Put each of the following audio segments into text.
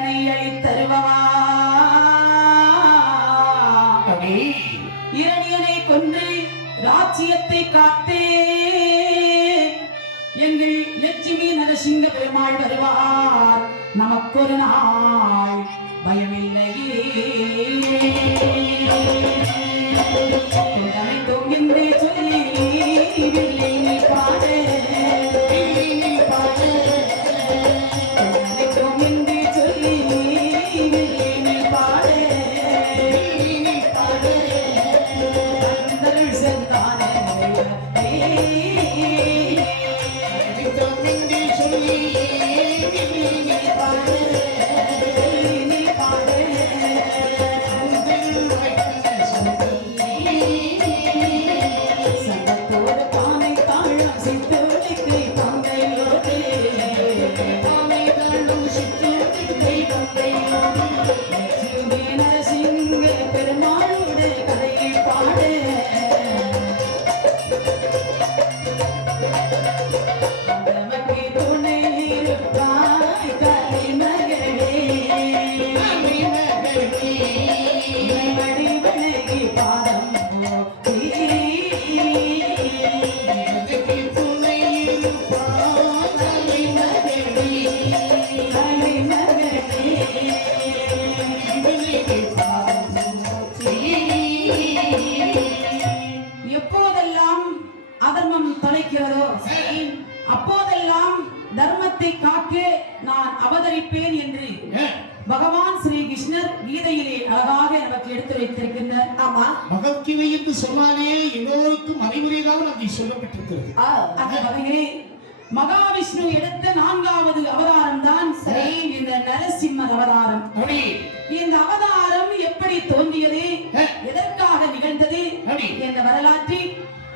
இந்திரனை அழித்தருவா இரணியனை கொன்று ராஜ்யத்தை காத்தே எங்கள் லட்சுமி நரசிங்க பெருமாள் வருவார் நமக்கொரு நாள் பயமில்லையே என்று சொல்லி பாடு அப்போதெல்லாம் தர்மத்தை காக்க நான் அவதரிப்பேன் என்று பகவான் ஸ்ரீ கிருஷ்ணர் கீதையிலே அழகாக நமக்கு எடுத்து வைத்திருக்கின்றார். ஆமா, பகவத்கீதை என்று சொன்னாலே எல்லோருக்கும் அறிவுரையாக அங்கே சொல்லப்பட்டிருக்கிறது. அந்த வகையிலே மகாவிஷ்ணு எடுத்த 4வது அவதாரம் தான் இந்த நரசிம்ம அவதாரம். இந்த அவதாரம் எப்படி தோன்றியது, எதற்காக நிகழ்ந்தது என்ற வரலாற்றை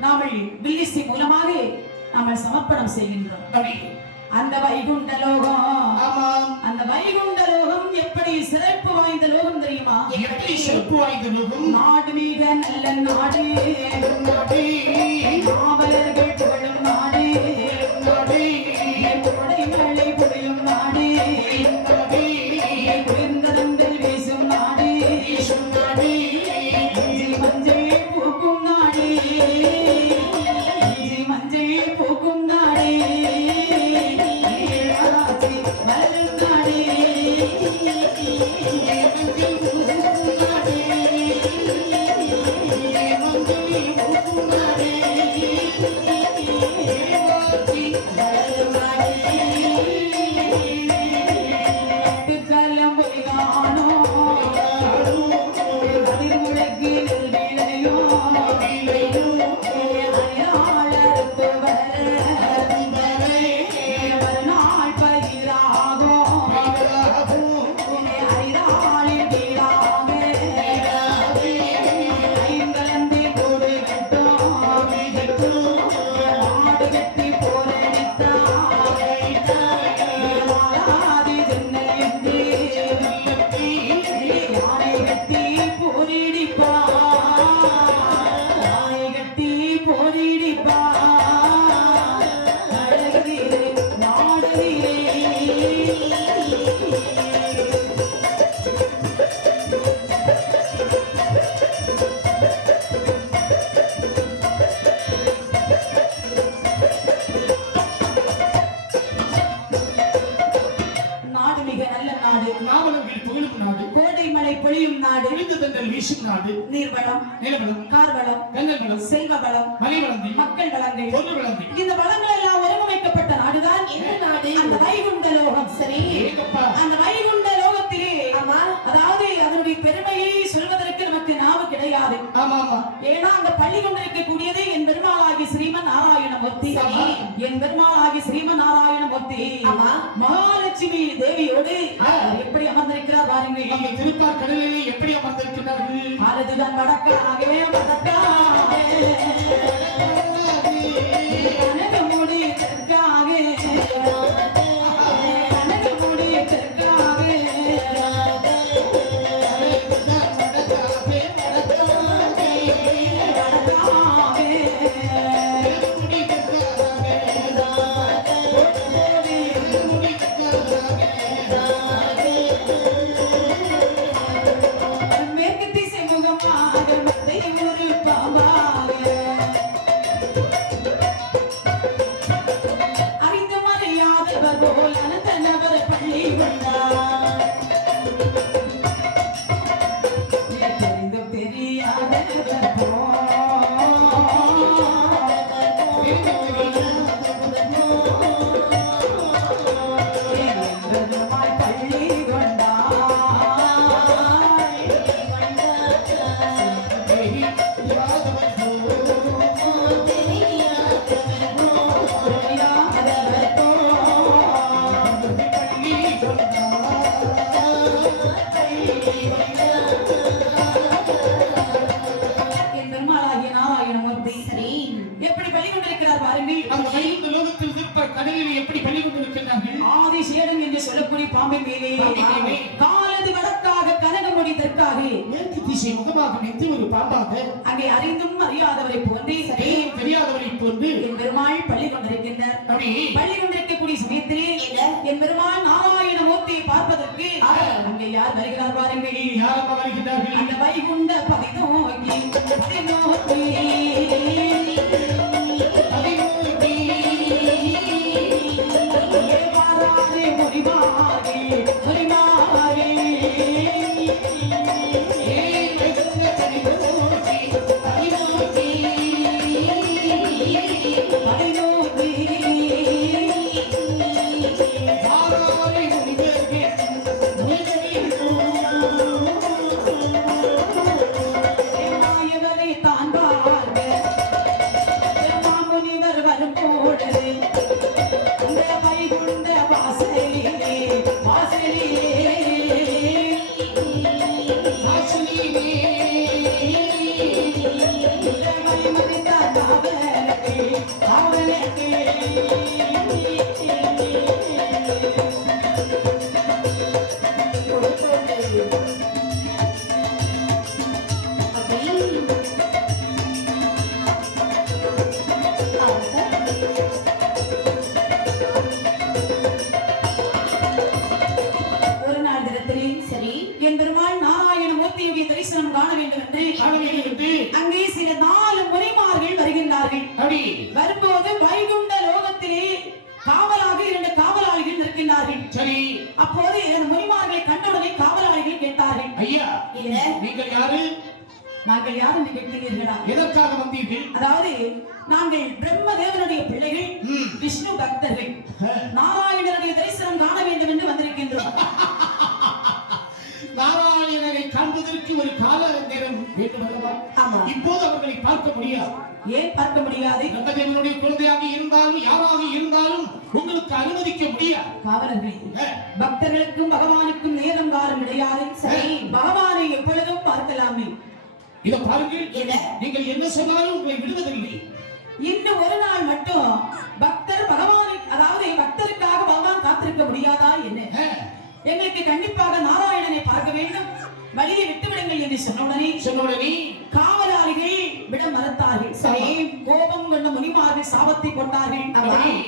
நாம வில்லிசி மூலமாக நாம சமர்ப்பணம் செய்கின்றோம். அந்த வைகுண்ட லோகம், அந்த வைகுண்ட லோகம் எப்படி சிறப்பு வாய்ந்த லோகம் தெரியுமா? எப்படி சிறப்பு வாய்ந்த லோகம்? நாடு மிக நல்ல நாடு, நாவலர்கள் புகழும் நாடு, கொடை மழை பொழியும் நாடு, குளிர்ந்ததங்கள் வீசும் நாடு, மஞ்சள் பூக்கும் நாடு, மஞ்சள் பூக்கும் நாடு, மலரும் நாடு, பொழியும் நாடு, விழுந்துதங்கள் வீசும் நாடு, நீர்வளம், நிலவளம், கார்வளம், கங்கவளம், செல்வ வளம், மலைவளம், மக்கள் வளங்கள், பொருள் வளங்கள், இந்த வளங்கள் எல்லாம் ஒருங்கிணைக்கப்பட்ட நாடுதான் இந்த நாடு, அந்த வைகுண்ட லோகம். சரி, அந்த வைகுண்ட லோகத்திலே அதாவது அதனுடைய பெருமையை சொல்வதற்கு நமக்கு நாவு கிடையாது. ஏன்னா அங்க பள்ளி கொண்டிருக்கக்கூடியது என் பெருமாளாகி ஸ்ரீமன் நாராயணமூர்த்தி. என் பெருமாளாகி ஸ்ரீமன் நாராயணமூர்த்தி மகாலட்சுமி தேவியோடு எப்படி அமர்ந்திருக்கிறார் பாருங்கள். திருப்பார் கடலிலே எப்படி அமர்ந்திருக்கிறார்கள்? அதுதான் வடக்காகவே வடக்காக கனகமுடி தெற்காக, கனகமுடி தெற்காக, எப்படி பலி கொண்டிருக்கிறார் பாருங்கள். நம்ம வைகுண்ட லோகத்தில் இருப்ப கடலில் எப்படி பலி கொண்டிருக்கிறார்கள்? ஆதி சேடன் என்று சொல்லக்கூடிய பாம்பின் மேலே காலது வடக்காக கனகமுடி தெற்காக மேற்கு திசை முகமாக நின்று ஒரு பாம்பாக அங்கே அறிந்தும் அறியாதவரை போன்று தெரியாதவரை போன்று என் பெருமாள் பள்ளி கொண்டிருக்கின்றார். பள்ளி கொண்டிருக்கக்கூடிய சமயத்திலே என் பெருமாள் நாராயணமூர்த்தியை பார்ப்பதற்கு அங்கே யார் வருகிறார் பாருங்கள். யாரம்மா வருகிறார்கள்? அந்த வைகுண்ட பதி நோக்கி என் பெருமாள் நாராயணமூர்த்தியுடைய தரிசனம் காண வேண்டும் என்று அங்கே சில 4 முனிமார்கள் வருகின்றார்கள். வரும்போது வைகுண்ட லோகத்திலே காவலாக 2 காவலாளிகள் இருக்கின்றார்கள். சரி, அப்போது 2 முனிமார்களை கண்டவுடனே காவலாளிகள் கேட்டார்கள், ஐயா நீங்கள் யாரு? நாங்கள் யார் என்று கேட்கிறீர்களா? எதற்காக வந்தீர்கள்? அதாவது நாங்கள் பிரம்மதேவனுடைய பிள்ளைகள், விஷ்ணு பக்தர்கள், நாராயணனுடைய தரிசனம் காண வேண்டும் என்று வந்திருக்கின்றோம். நாராயணனை காண்பதற்கு ஒரு கால நேரம் வேண்டும் அல்லவா? இப்போது அவர்களை பார்க்க முடியாது. ஏன் பார்க்க முடியாது? பிரம்மதேவனுடைய குழந்தையாக இருந்தாலும் யாராக இருந்தாலும் உங்களுக்கு அனுமதிக்க முடியாது. காவலர்கள் பக்தர்களுக்கும் பகவானுக்கும் நேரம் காலம் கிடையாது. சரி, பகவானை எப்பொழுதும் பார்க்கலாமே. இதை பாருங்கள், நீங்கள் என்ன சொன்னாலும் உங்களை விடுவதில்லை. இன்னும் ஒரு நாள் மட்டும் பக்தர் பகவானை, அதாவது பக்தருக்காக பகவான் காத்திருக்க முடியாதா என்ன? எங்களுக்கு கண்டிப்பாக நாராயணனை பார்க்க வேண்டும், வழியை விட்டு விடுங்கள் என்று சொன்னவுடனே காவலாளிகள் விட மறுத்தார்கள். சரி, கோபம் கொண்ட முனிமார்கள் சாபத்தை போட்டார்கள்.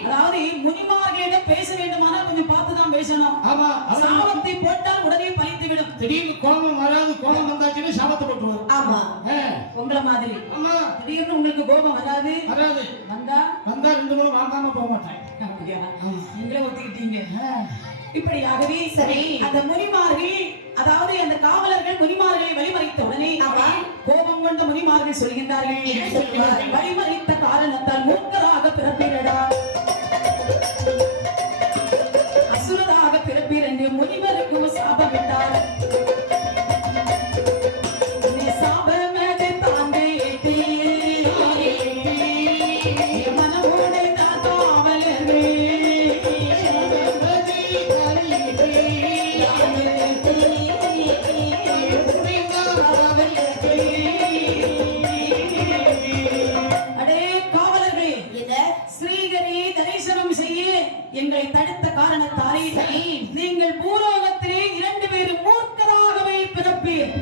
அதாவது முனிமார்களிடம் பேச வேண்டுமானால் கொஞ்சம் பார்த்துதான் பேசணும். சாபத்தை போட்டால் உடனே பழித்து விடும். திடீர்னு கோபம் வராது, கோபம் வந்தாச்சுன்னு சாபத்தை போட்டுருவாங்க. ஆமா, உங்களை மாதிரி திடீர்னு உங்களுக்கு கோபம் வராது. வந்தா 2 முறை வாங்காம போக மாட்டேன். நீங்களே ஒத்துக்கிட்டீங்க. இப்படியாகவே சரி, அந்த முனிமார்கள், அதாவது அந்த காவலர்கள் முனிமார்களை வழிமறித்த உடனே கோபம் கொண்ட முனிமார்கள் சொல்கின்றார்கள், வழிமறித்த காரணத்தால் மூர்க்கராக பிறப்பீரடா, அசுரராக பிறப்பீர் என்று முனிவருக்கும் சாபமிட்டார். எங்களை தடுத்த காரணத்தாலே நீங்கள் பூலோகத்திலே 2 பேரும் மூர்க்கராகவே பிறப்பீர்,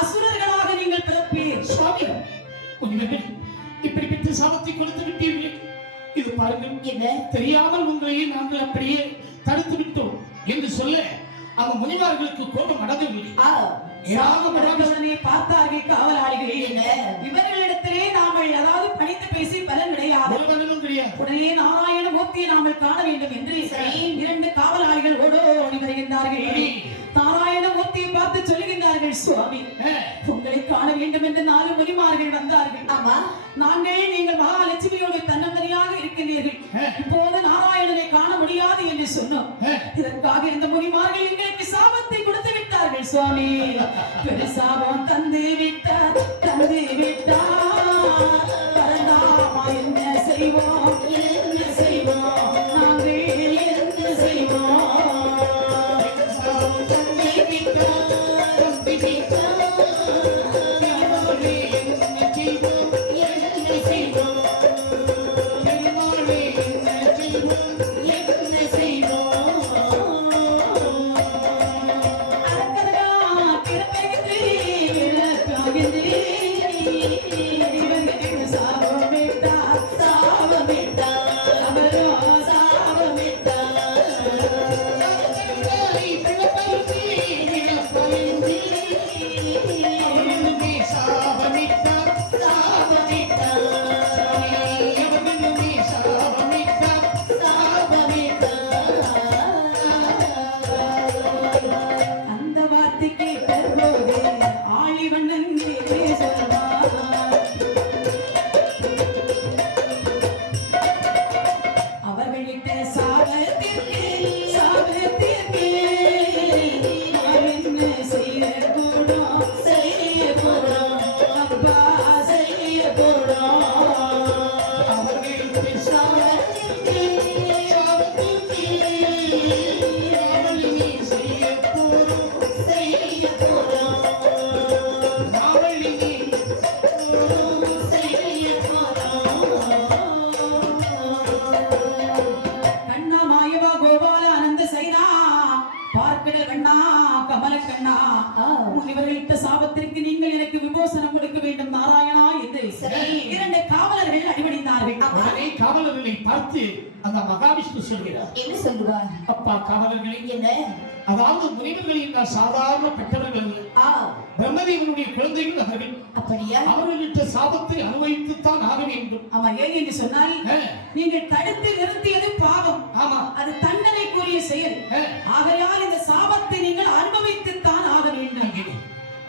அசுரர்களாக நீங்கள் பிறப்பீர். சுவாமி, இப்படி பெற்ற சாபத்தை கொடுத்து விட்டீர்கள். இது பாருங்கள், தெரியாமல் உங்களை நாங்கள் அப்படியே தடுத்து விட்டோம் என்று சொல்ல அந்த முனிவார்களுக்கு கோபம் அடங்கவில்லை. பார்த்தார்கள் காவலாளிகள், இவர்களிடத்திலே நாங்கள் அதாவது பணித்து பேசி பலன் கிடையாது. உடனே நாராயணமூர்த்தியை நாங்கள் காண வேண்டும் என்று 2 காவலாளிகள் ஓடோடி வருகின்றார்கள். நாராயணமூர்த்தியை பார்த்து சொல்லுகின்றார்கள், சுவாமி உங்களை காண வேண்டும் என்று 4 முனிமார்கள் வந்தார்கள். ஆமா, நீங்கள் மகாலட்சுமியோடு தன்னந்தனியாக இருக்கின்றீர்கள், இப்போது நாராயணனை காண முடியாது என்று சொன்னோம். இதற்காக இந்த முனிமார்கள் எங்களுக்கு சாபத்தை கொடுத்து விட்டார்கள் சுவாமி. பெரு சாபம் தந்து விட்டார், தந்து விட்டார். பரந்தாமா என்ன செய்வோம், என்ன செய்வோம், நாங்கள் என்ன செய்வோம். தந்து விட்டார், தந்து விட்டார். முனிவர்களிட்ட சாபத்திற்கு நீங்கள் எனக்கு விமோசனம் கொடுக்க வேண்டும் நாராயணா என்று 2 காவலர்கள் அடிபணிந்தார்கள். உடனே காவலர்களை பார்த்து அந்த மகாவிஷ்ணு சொல்கிறார். என்ன சொல்லுவார்? அப்பா காவலர்களே, என்ன? அதாவது முனிவர்கள் என்றால் சாதாரண பெற்றவர்கள் பிரம்மதேவனுடைய குழந்தைகள் அவர்கள். அப்படியா? அவர்களிட்ட சாபத்தை அனுபவித்துத்தான் ஆக வேண்டும். ஆமா, ஏன் என்று சொன்னால் நீங்கள் தடுத்து நிறுத்தியது பாவம். ஆமா, அது தண்டனைக்குரிய செயல். ஆகையால் இந்த சாபத்தை நீங்கள் அனுபவித்துத்தான் ஆக வேண்டும்.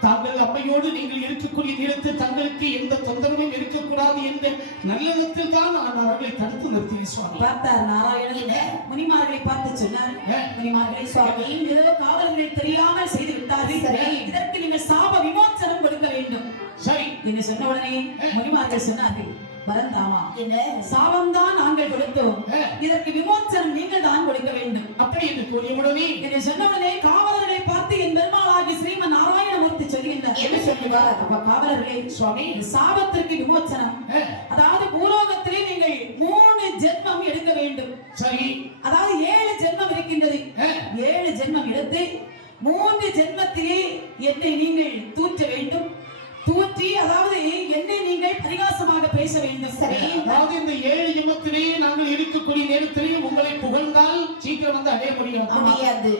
தாங்கள் அம்மையோடு நீங்கள் இருக்கக்கூடிய நேரத்தில் தங்களுக்கு எந்த தொந்தரவும் இருக்கக்கூடாது என்ற நல்லெண்ணத்தில் தான் நான் அவர்களை தடுத்து நிறுத்தினேன் சுவாமி. பார்த்தார் நாராயணன் முனிமார்களை பார்த்து சொன்னார். முனிமார்களை சுவாமி ஏதோ காவலர்களை தெரியாமல் செய்து விட்டார்கள், இதற்கு நீங்கள் சாப விமோசனம் கொடுக்க வேண்டும். சரி என்று சொன்ன உடனே முனிமார்கள் சொன்னார்கள், பரந்தாமா, என்ன சாபம் தான் நாங்கள் கொடுத்தோம், இதற்கு விமோசனம் நீங்கள் தான் கொடுக்க வேண்டும். அப்படி என்று கூறியவுடனே என்று சொன்ன உடனே காவலர்களை பார்த்து என் பெருமாளாகி ஸ்ரீமன் நாராயணமூர்த்தி சொல்கின்றார். என்ன சொல்லுவார்? அப்ப காவலர்களே, சுவாமி சாபத்திற்கு விமோசனம், அதாவது பூலோகத்திலே நீங்கள் 3 ஜென்மம் எடுக்க வேண்டும். சரி, அதாவது 7 ஜென்மம் இருக்கின்றது. 7 ஜென்மம் எடுத்து 3 ஜென்மத்திலே என்னை நீங்கள் தூற்ற வேண்டும். தூற்றி அதாவது என்னை நீங்கள் பரிகாசமாக பேச வேண்டும். சரி, அதாவது இந்த 7 ஜென்மத்திலேயே நாங்கள் இருக்கக்கூடிய நேரத்திலேயே உங்களை புகழ்ந்தால் சீக்கிரம் வந்து அடைய முடியாது.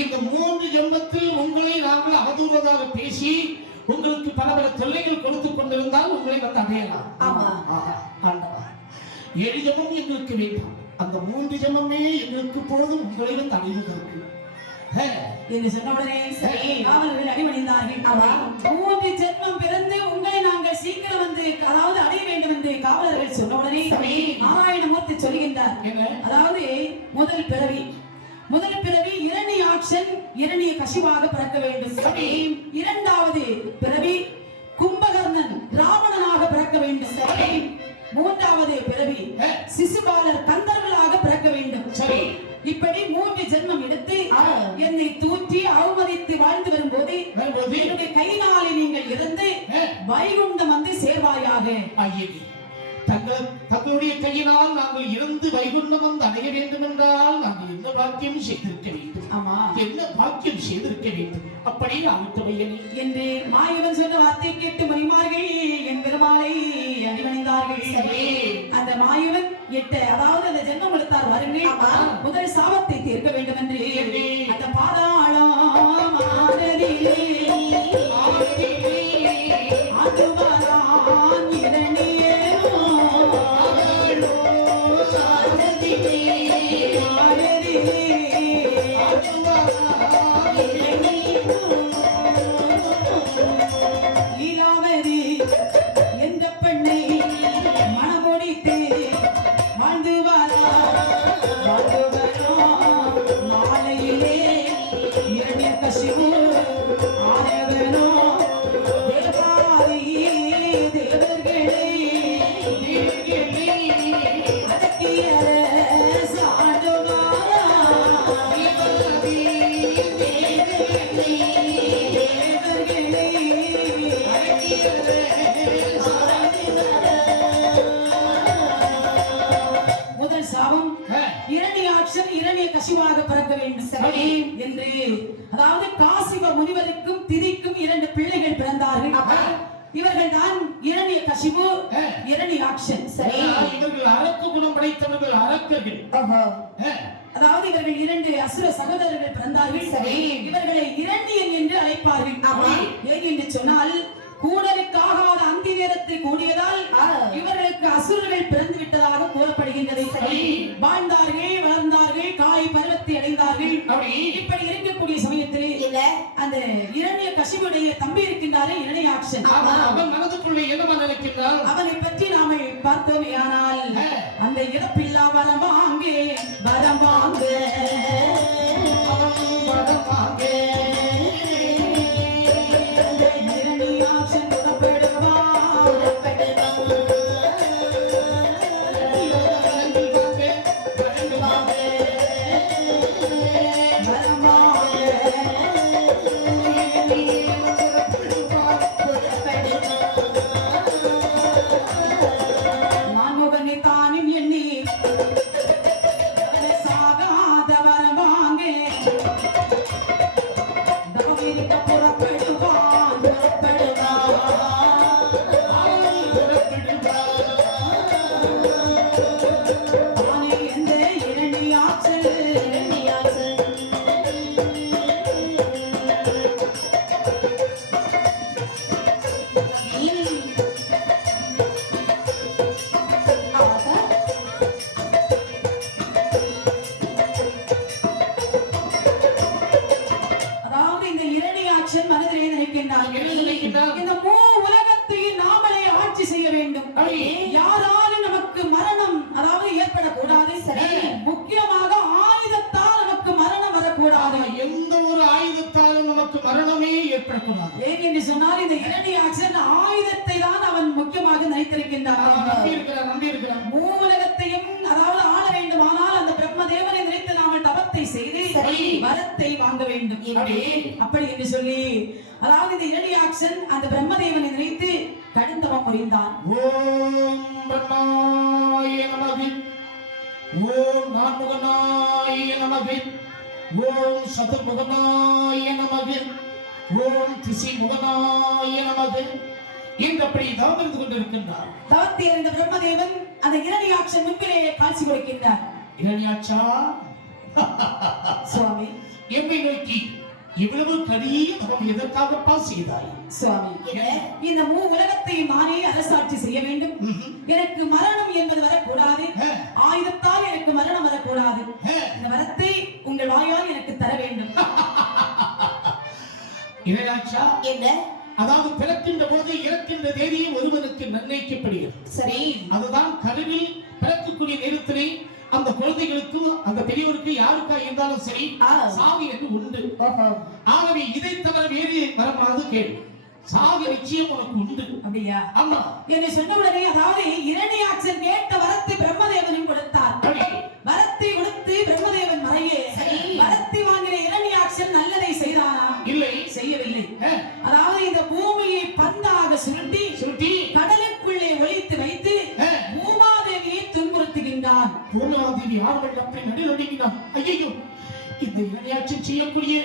இந்த 3 ஜென்மத்தில் உங்களை நாங்கள் அவதூறதாக பேசி உங்களுக்கு பல தொல்லைகள் கொடுத்து கொண்டிருந்தால் உங்களை வந்து அடையலாம். ஆமா, 7 ஜென்மம் எங்களுக்கு வேண்டாம், அந்த 3 ஜென்மமே எங்களுக்கு போதும் உங்களை வந்து அடைவதற்கு என்று சொன்ன உடனே காவலர்கள் அடிபணிந்தார்கள். 3 ஜென்மம் பிறந்து உங்களை நாங்கள் சீக்கிரம் வந்து அதாவது அடைய வேண்டும் என்று காவலர்கள் சொன்ன உடனே நாராயணமூர்த்தி சொல்கின்றார். அதாவது முதல் பிறவி இரணியாட்சன் இரணிய கசிவாக பிறக்க வேண்டும். இரண்டாவது பிறவி கும்பகர்ணன் ராவணனாக பிறக்க வேண்டும். மூன்றாவது பிறவி சிசுபாலர் கந்தர்களாக பிறக்க வேண்டும். இப்படி 3 ஜென்மம் எடுத்து என்னை தூற்றி அவமதித்து வாழ்ந்து வரும்போது என்னுடைய கையினாலே நீங்கள் இருந்து வைகுண்டம் வந்து சேர்வாயாக. தங்களுடைய கையினால் நாங்கள் இருந்து வைகுண்டம் வந்து அடைய வேண்டும் என்றால் நாங்கள் என்ன பாக்கியம் செய்திருக்க வேண்டும்? ஆமா, என்ன பாக்கியம் செய்திருக்க வேண்டும்? அப்படியே ஆகிட்டவையனே என்று மாயவன் சொன்ன வார்த்தை கேட்டு மணிமார்கள் என் பெருமாளை அணிவணிந்தார்கள். அந்த மாயவன் 8 அதாவது அந்த ஜென்மம் எடுத்தார் வருங்கள், முதல் சாபத்தை தீர்க்க வேண்டும் என்று அந்த பாதாளம் லீலா வருவாரா மாலையிலே இரணிய கசிவு ஆயவனோ தேவாதி தேவர்களே அடக்கிய சாடுவாரா முதல் சாபம் இரணியாட்சன் இரணிய கசிவாக பிறக்க வேண்டும் சரி என்று அதாவது காசிவ முனிவருக்கும் திதிக்கும் 2 பிள்ளைகள் பிறந்தார்கள் இவர்கள் தான் இரணிய கசிவு இரணியாட்சன் சரி இவர்கள் அரக்கு குணம் படைத்தவர்கள் அரக்கர்கள் அதாவது இவர்கள் 2 அசுர சகோதரர்கள் பிறந்தார்கள் சரி இவர்களை இரணியன் என்று அழைப்பார்கள் ஏன் என்று சொன்னால் கூடலுக்காகாத அந்தி நேரத்தில் கூடியதால் இவர்களுக்கு அசுரர்கள் பிறந்து விட்டதாக கூறப்படுகின்றது சரி வாழ்ந்தார்கள் வளர்ந்தார்கள் காய் பருவத்தை அடைந்தார்கள் இப்படி இருக்கக்கூடிய சமயத்தில் இல்ல அந்த இரணிய கசிவுடைய தம்பி இருக்கின்றாரே இரணியாட்சன் அவன் மனதுக்குள்ளே என்ன நினைக்கின்றான் அவனை பற்றி நாம பார்த்தோம் ஆனால் அந்த இறப்பில்லா வரமாங்கே வரமாங்கே இந்த மூ உலகத்தையும் நாமளே ஆட்சி செய்ய வேண்டும் யாராலும் நமக்கு மரணம் அதாவது ஏற்படக்கூடாது சரி முக்கியமாக ஆயுதத்தால் நமக்கு மரணம் வரக்கூடாது எந்த ஒரு ஆயுதத்தாலும் நமக்கு மரணமே ஏற்படக்கூடாது ஏன் என்று சொன்னால் இந்த இரணியாட்சன் ஆயுதத்தை தான் அவன் முக்கியமாக நினைத்திருக்கின்றான் நம்பி இருக்கிறான் மூ உலகத்தையும் அதாவது ஆள வேண்டுமானால் அந்த பிரம்மதேவனை நினைத்து நாம தபத்தை செய்து வரத்தை வாங்க வேண்டும் அப்படி என்று சொல்லி அதாவது இந்த இரணியாட்சன் அந்த பிரம்மதேவனை நினைத்து கடுந்தவம் புரிந்தான் ஓம் பிரம்மாய நமக ஓம் நான்முகனாய நமக ஓம் சதுர்முகனாய நமக ஓம் திசிமுகனாய நமக என்றபடி தவம் இருந்து கொண்டிருக்கின்றார் தவத்தில் இருந்த பிரம்மதேவன் அந்த இரணியாட்சன் முன்பிலேயே காட்சி கொடுக்கின்றார் இரணியாட்சா சுவாமி எம்மை நோக்கி இவ்வளவு கடிய தவம் எதற்காகப்பா செய்தாய் சுவாமி இந்த மூ உலகத்தையும் நானே அரசாட்சி செய்ய வேண்டும் எனக்கு மரணம் என்பது வரக்கூடாது ஆயுதத்தால் எனக்கு மரணம் வரக்கூடாது இந்த வரத்தை உங்கள் வாயால் எனக்கு தர வேண்டும் இரணியாட்சா என்ன அதாவது பிறக்கின்ற போது இறக்கின்ற தேதியை ஒருவனுக்கு நிர்ணயிக்கப்படுகிறது சரி அதுதான் கருவில் பிறக்கக்கூடிய நேரத்திலே அந்த குழந்தைகளுக்கும் அந்த பெரியவருக்கு யாருக்கா இருந்தாலும் சரி சாவி என்று உண்டு ஆகவே இதை தவிர வேறு வரமானது கேள்வி சாவி நிச்சயம் உனக்கு உண்டு அப்படியா ஆமா என்னை சொன்ன உடனே அதாவது இரணியாட்சன் கேட்ட வரத்தை பிரம்மதேவனும் கொடுத்தார் வரத்தை கொடுத்து பிரம்மதேவன் மறையே வரத்தை வாங்கின இரணியாட்சன் நல்லதை செய்தானா இல்லை செய்யவில்லை அதாவது இந்த பூமியை பந்தாக சுருட்டி கடலுக்குள்ளே ஒளித்து வைத்து பூமாதேவியை துன்புறுத்துகின்றான் பூமாதேவி ஆர்வல் அப்படி நடுநடுங்கினான் ஐயோ இந்த இரணியாட்சன் செய்யக்கூடிய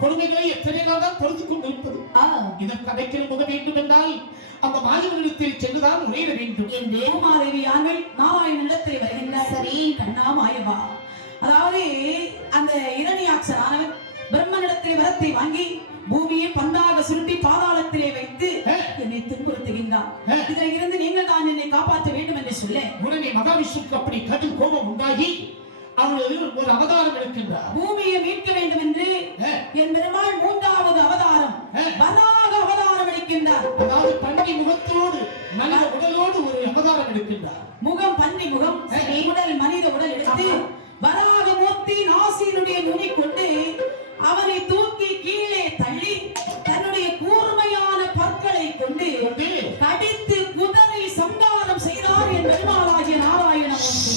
கொடுமைகளை எத்தனை நாள் தான் பொறுத்து கொண்டிருப்பது இதற்கு அடைக்கல் முக வேண்டும் என்றால் அந்த மாயவனிடத்தில் சென்றுதான் முறையிட வேண்டும் என்று பூமாதேவி ஆண்கள் நாராயணனிடத்தில் வருகின்றார் சரி கண்ணா மாயவா அதாவது அந்த இரணியாட்சனானவன் பிரம்மனிடத்தில் வரத்தை வாங்கி பூமியை பந்தாக சுருட்டி பாதாளத்திலே வைத்து என்னை துன்புறுத்துகின்றான் இதில் இருந்து நீங்கள் தான் என்னை காப்பாற்ற வேண்டும் என்று சொல்ல உடனே மகாவிஷ்ணுக்கு அப்படி கடும் கோபம் உண்டாகி அவர்கள் ஒரு அவதாரம் எடுக்கின்றார் பூமியை மீட்க வேண்டும் என்று என் பெருமாள் 3வது அவதாரம் வராக அவதாரம் இருக்கின்றார். அதாவது பன்றி முகத்தோடு மனித உடலோடு ஒரு அவதாரம் எடுக்கின்றார். முகம் பன்றி முகம், உடல் மனித உடல் எடுத்து வராகமூர்த்தி நாசியினுடைய நுனி கொண்டு அவனை தூக்கி கீழே தள்ளி தன்னுடைய கூர்மையான பற்களை கொண்டு கடித்து குதரை சம்ஹாரம் செய்தார் என் பெருமாளாகிய நாராயணமூர்த்தி.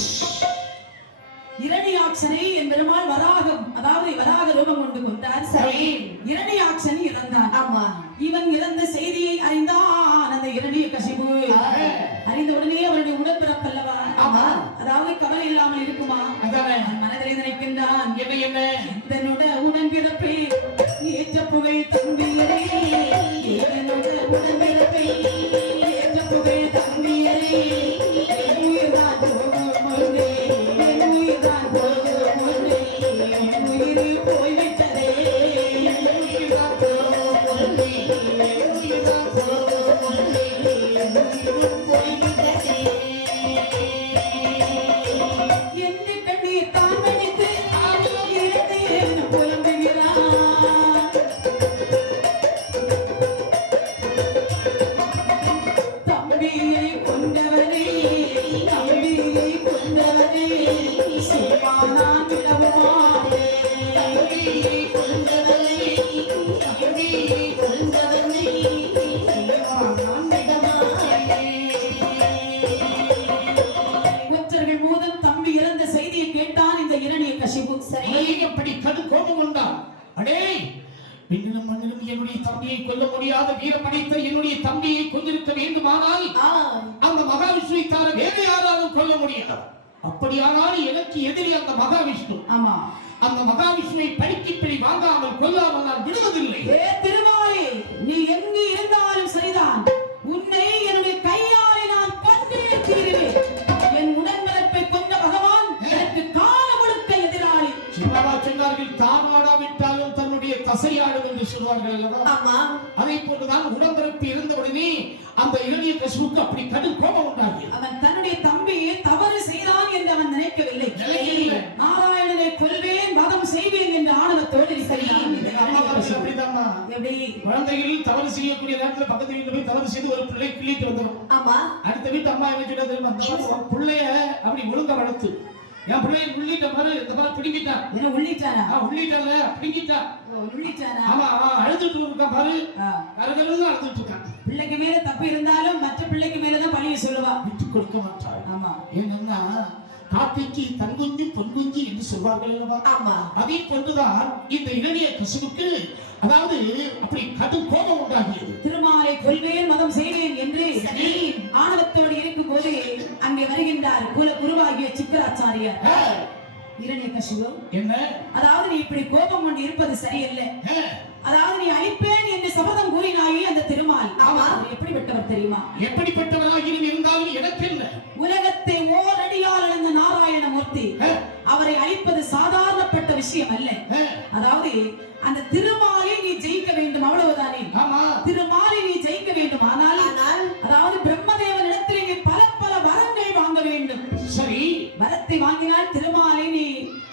இரணியாட்சனை என் பெருமாள் வராகம், அதாவது வராக ரூபம் கொண்டு கொண்டார். சரி, இரணியாட்சன் இறந்தான். ஆமா, இவன் இறந்த செய்தியை அறிந்தான் அந்த இரணியகசிபு. அறிந்த உடனே அவருடைய உடற்பிறப்பல்லவா, ஆமா, அதாவது கவலை இல்லாமல் இருக்குமா, மனதில் நினைக்கின்றான். என்ன தன்னுடைய உடன்பிறப்பை ஏற்ற புகை தம்பியரே, என்னுடைய உடன்பிறப்பை ஏற்ற புகை தம்பியரே, உயிர்தான் போகும் முன்னே, உயிர்தான் போகும் முன்னே, உயிர் போய்விட்டதே, உயிர்தான் போகும் முன்னே, உயிர்தான் போகும் முன்னே, உயிர் போய்விட்டதே என்று கண்ணீர் தான் வடித்து இறந்தேன் புலம்புகிறான். தம்பியை கொண்டவனே, தம்பியை கொண்டவனே, சிவானான் விடவுமா, தம்பியை கொண்டவனே, தம்பியை கொண்டவனே, சிவானான் விடமா. ஒற்றர்கள் மூலம் தம்பி இறந்த செய்தியை கேட்டான் இந்த இரணியகசிபு. சரி, எப்படி கடு கோபம் கொண்டான். அடே, விண்ணிலும் மண்ணிலும் என்னுடைய தம்பியை கொல்ல முடியாத வீரம் படைத்த என்னுடைய தம்பியை கொண்டிருக்க வேண்டுமானால் அந்த மகாவிஷ்ணுவை தவிர வேறு யாராலும் கொல்ல முடியாது. அப்படியானால் எனக்கு எதிரி அந்த மகாவிஷ்ணு. ஆமா, அந்த மகாவிஷ்ணுவை படிக்கு பிடி வாங்காமல் கொல்லாமல் நான் விடுவதில்லை. ஏ திருமாலே, நீ எங்கு இருந்தாலும் சரிதான், உன்னை என்னுடைய கையாலே நான் கொன்றே தீருவேன். என் உடன்பிறப்பை கொண்ட பகவான் எனக்கு கால முழுக்க எதிராளி. சின்னவா சொன்னார்கள், தாமாடாவிட்டாலும் தன்னுடைய தசையாடும் என்று சொல்வார்கள் அல்லவா? ஆமா, அதை போன்றுதான் உடன்பிறப்பு இருந்தவுடனே அந்த இரணியகசிபுக்கு அப்படி கடும் கோபம் உண்டாகியது. அவன் தன்னுடைய தம்பியை தவறு செய்தான் என்று அவன் நினைக்கவில்லை. நாராயணனை கொல்வேன், வதம் செய்வேன் என்று ஆணவத்தோடு இருக்கிறான். குழந்தைகள் தவறு செய்யக்கூடிய நேரத்தில் பக்கத்து வீட்டுல போய் தவறு செய்து ஒரு பிள்ளை கிள்ளிட்டு வந்துடும். ஆமா, அடுத்த வீட்டு அம்மா என்ன சொல்ல தெரியுமா, பிள்ளைய அப்படி ஒழுங்க வளர்த்து, என் பிள்ளைய உள்ளிட்ட மாதிரி இந்த மாதிரி பிடிக்கிட்டான். என்ன உள்ளிட்டானா? உள்ளிட்டால பிடிக்கிட்டான். உள்ளிட்டானா? ஆமா, அழுதுட்டு இருக்கான் பாரு, கருகருன்னு அழுதுட்டு இருக்கான். பிள்ளைக்கு மேல தப்பு இருந்தாலும் மற்ற பிள்ளைக்கு மேலதான் பழியை சொல்லுவா, விட்டு கொடுக்க மாட்டாள். ஆமா, ஏன்னா காக்கைக்கு தங்குஞ்சி பொன்குஞ்சி என்று சொல்வார்கள் அல்லவா? ஆமா, அதை கொண்டுதான் இந்த இரணியகசிபுக்கு அதாவது அப்படி கடும் கோபம் உண்டாகியது. திருமாலை கொல்வேன், மதம் செய்வேன் என்று ஆணவத்தோடு இருக்கும் போது அங்கே வருகின்றார் குல குருவாகிய சிக்கராச்சாரியார். இரணியகசிபு, என்ன, அதாவது நீ இப்படி கோபம் கொண்டு இருப்பது சரியல்ல. அதாவது நீ அழிப்பேன் என்று சபதம் கூறினாயே அந்த திருமால், எப்படிப்பட்டவர் தெரியுமா? எப்படிப்பட்டவராக இருந்தாலும் எனக்கு என்ன, உலகத்தை ஓரடியால் அளந்த நாராயணமூர்த்தி, அவரை அழிப்பது சாதாரணப்பட்ட விஷயம் அல்ல. அதாவது அந்த திருமாலை நீ ஜெயிக்க வேண்டும், அவ்வளவுதானே? திருமாலை நீ ஜெயிக்க வேண்டும், ஆனால் அதாவது பிரம்மதேவன் இடத்தில் நீ பல பல வரங்கள் வாங்க வேண்டும். சரி, வரத்தை வாங்கினால் திருமாலை நீ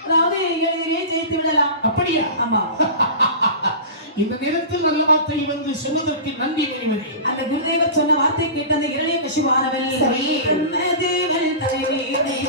அதாவது எளிதிலே ஜெயித்து விடலாம். அப்படியா? ஆமா. இந்த நேரத்தில் நல்ல வார்த்தை வந்து சொன்னதற்கு நன்றி மணிவரே. அந்த குருதேவர் சொன்ன வார்த்தை கேட்ட அந்த இரணியகசிபுவானவள், பிரம்மதேவன் தலைவீனைத்தே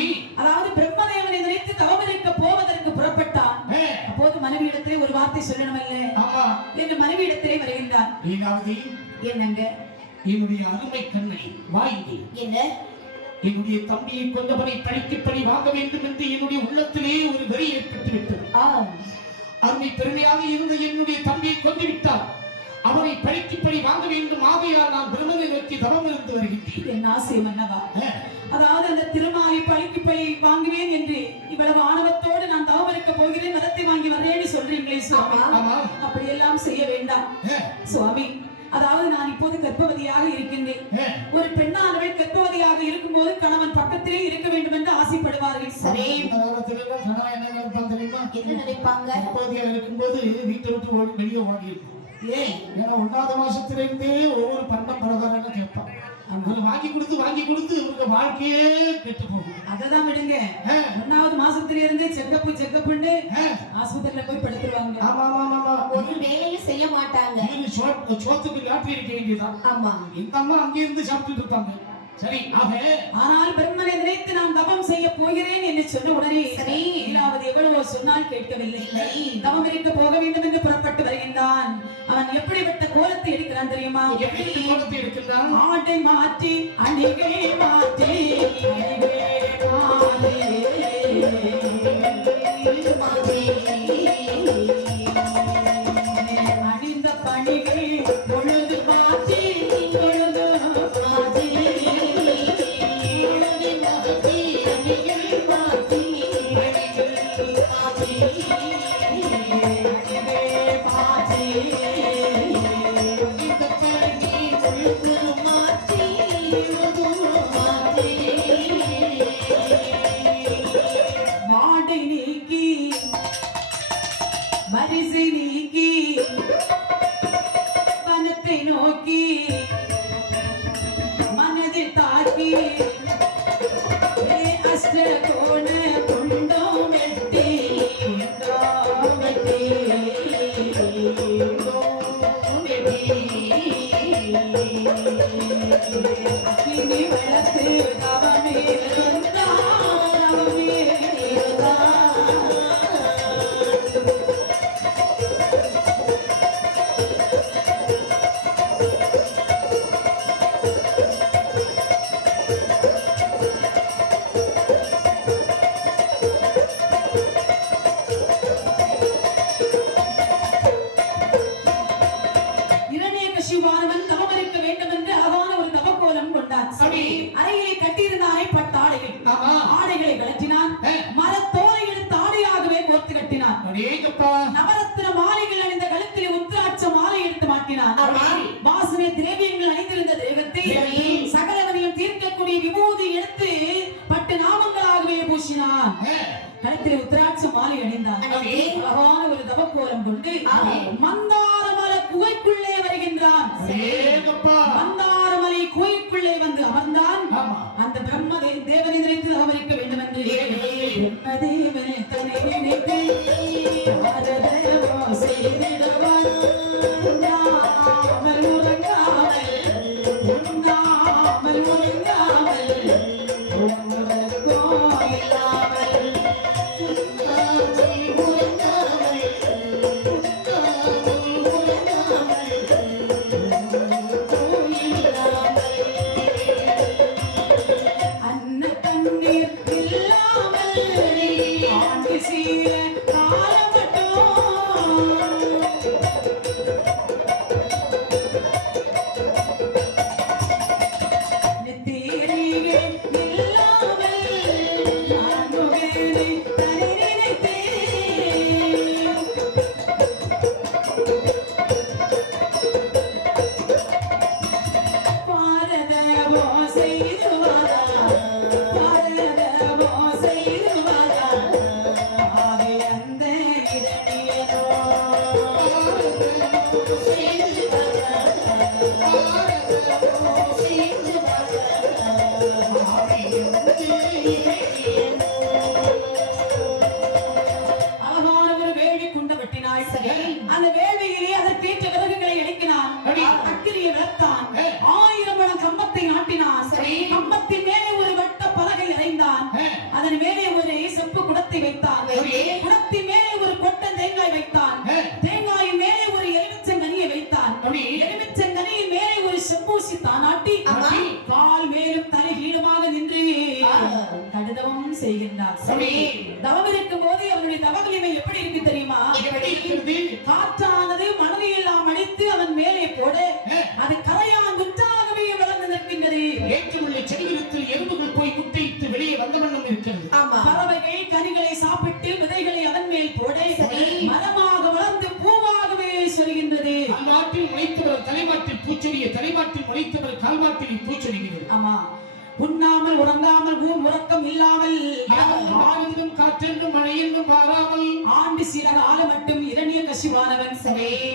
சொல்லி அதாவது பிரம்மதேவனை நினைத்து தவம் இருக்க போவதற்கு புறப்பட்டான். அப்போது மனைவியிடத்திலே ஒரு வார்த்தை சொல்லணுமல்ல என்று மனைவியிடத்திலே வருகின்றான். என்னங்க? என்னுடைய அருமை கண்ணை வாங்கி என்ன? என்னுடைய தம்பியை கொண்டவனை பழிக்குப்படி வாங்க வேண்டும் என்று என்னுடைய உள்ளத்திலே ஒரு வெறி ஏற்பட்டு விட்டது. அருமை பெருமையாக இருந்த என்னுடைய தம்பியை கொண்டு விட்டார். அவனை பழிக்குப்படி வாங்க வேண்டும். ஆகையால் நான் பிரம்மனை நோக்கி தவம் இருந்து வருகின்றேன். என் ஆசை மன்னவா, அதாவது அந்த திருமாலை பழிக்குப்படி வாங்குவேன் என்று இவ்வளவு ஆணவத்தோடு நான் தவம் இருக்க போகிறேன், வரத்தை வாங்கி வர்றேன்னு சொல்றீங்களே சுவாமி. அப்படியெல்லாம் செய்ய வேண்டாம் சுவாமி. அதாவது நான் இப்போது கர்ப்பவதியாக இருக்கின்றேன். ஒரு பெண்ணானவள் கர்ப்பவதியாக இருக்கும் போது கணவன் பக்கத்திலே இருக்க வேண்டும் என்று ஆசைப்படுவார்கள். சரி, என்ன நினைப்பாங்க? இருக்கும்போது வீட்டை விட்டு வெளியே ஓடி இருக்கும். ஏன்னா 1வது மாசத்திலிருந்தே ஒவ்வொரு பண்டம் பலகாரம் கேட்பான். வாங்கி கொடுத்து உங்க வாழ்க்கையே கெட்டு போகும். அததான் விடுங்க. 1வது மாசத்துல இருந்து செக்கப்புன்னு ஆஸ்பத்திரியில போய் படுத்துருவாங்க. ஆமா ஒரு வேலையும் செய்ய மாட்டாங்க. சோத்துக்கு லாட்டரி இருக்க வேண்டியதான். ஆமா, இந்த அம்மா அங்கே இருந்து சாப்பிட்டுட்டு இருப்பாங்க. சரி, ஆனால் பிரம்மனை நினைத்து நான் தவம் செய்ய போகிறேன் என்று சொன்ன உடனே சரி இல்லாவது எவ்வளவோ சொன்னால் கேட்கவில்லை. தவம் இருக்க போக வேண்டும் என்று புறப்பட்டு வருகின்றான். அவன் எப்படிப்பட்ட கோலத்தை எடுக்கிறான் தெரியுமா? எப்படி கோலத்தை எடுக்கிறான்? ஆடை மாற்றி அணிகை மாற்றி அணிந்த பணிகள் பொழுது மாற்றி வரிசை நீக்கி வனத்தை நோக்கி மனதில் தாக்கி அஷ்ட கோண குண்டோம் வெட்டி அக்கினி வளர்த்து தவமே அறையிலே கட்டியிருந்தானே பட்டாடைகள். ஆடைகளை கழற்றினான். மரத்தோலை எடுத்து ஆடையாகவே கோர்த்து கட்டினான். நவரத்ன மாலைகள் அணிந்த கழுத்திலே உத்திராட்ச மாலை எடுத்து மாட்டினான். வாசனை திரவியங்கள் அணிந்திருந்த தேகத்தை சகலவனையும் தீர்க்கக்கூடிய விபூதி எடுத்து பட்டு நாமங்களாகவே பூசினான். கழுத்திலே உத்திராட்ச மாலை அணிந்தான். அழகான ஒரு தவக்கோலம் கொண்டு மந்தாரமலை குகைக்குள்ளே வருகின்றான். மந்தாரமலை குகைக்குள்ளே வந்து அமர்ந்தான். அந்த பிரம்ம தேவனை நினைத்து அவமரிக்க வேண்டும் என்று பிரம்மதேவனை தன்னை நினைத்து செய்திடுவான். உண்ணாமல் உறங்காமல் உணர்வதற்கோ இல்லாமல் அந்த வேள்வியிலே அதற்கேற்ற விறகுகளை இறக்கினான். அக்கினியை வளர்த்தான். 1000 மணம் கம்பத்தை நாட்டினான். கம்பத்தின் மேலே ஒரு வட்ட பலகை அறைந்தான். குடத்தின் மேலே ஒரு கொட்டன் தேங்காய் வைத்தான். தேங்காயின் மேலே ஒரு எலுமிச்சங்கனியை வைத்தான். எலுமிச்சங்கனியின் மேலே ஒரு செம்பூசி தானாட்டி கால் மேலும் தலை கீழுமாக நின்று கடுதவம் செய்கின்றார். தவம் இருக்கும் போது அவனுடைய தவவலிமை எப்படி இருக்கு தெரியுமா? காற்றானது மனதை எல்லாம் அடித்து அவன் மேலே போட அது கரையான் முற்றாகவே வளர்ந்து நிற்கின்றது. ஏற்றுள்ள செடிகளுக்கு எறும்புகள் போய் குட்டியிட்டு வெளியே வந்த வண்ணம் இருக்கிறது. பறவைகள் கனிகளை சாப்பிட்டு விதைகளை அவன் மேல் போட மரமாக வளர்ந்து பூவாகவே சொல்கின்றது. கால்மாட்டில் முளைத்தவர் தலைமாட்டில் பூச்செடிய தலைமாட்டில் முளைத்தவர் கால்மாட்டில் பூச்செடிகிறது. ஆமா, உண்ணாமல் உறங்காமல் ஊர் உறக்கம் இல்லாமல் ஆனந்தும் காற்றென்றும் மழையென்றும் வாராமல் ஆண்டு சில காலம் மட்டும் இரணிய கசிவானவன்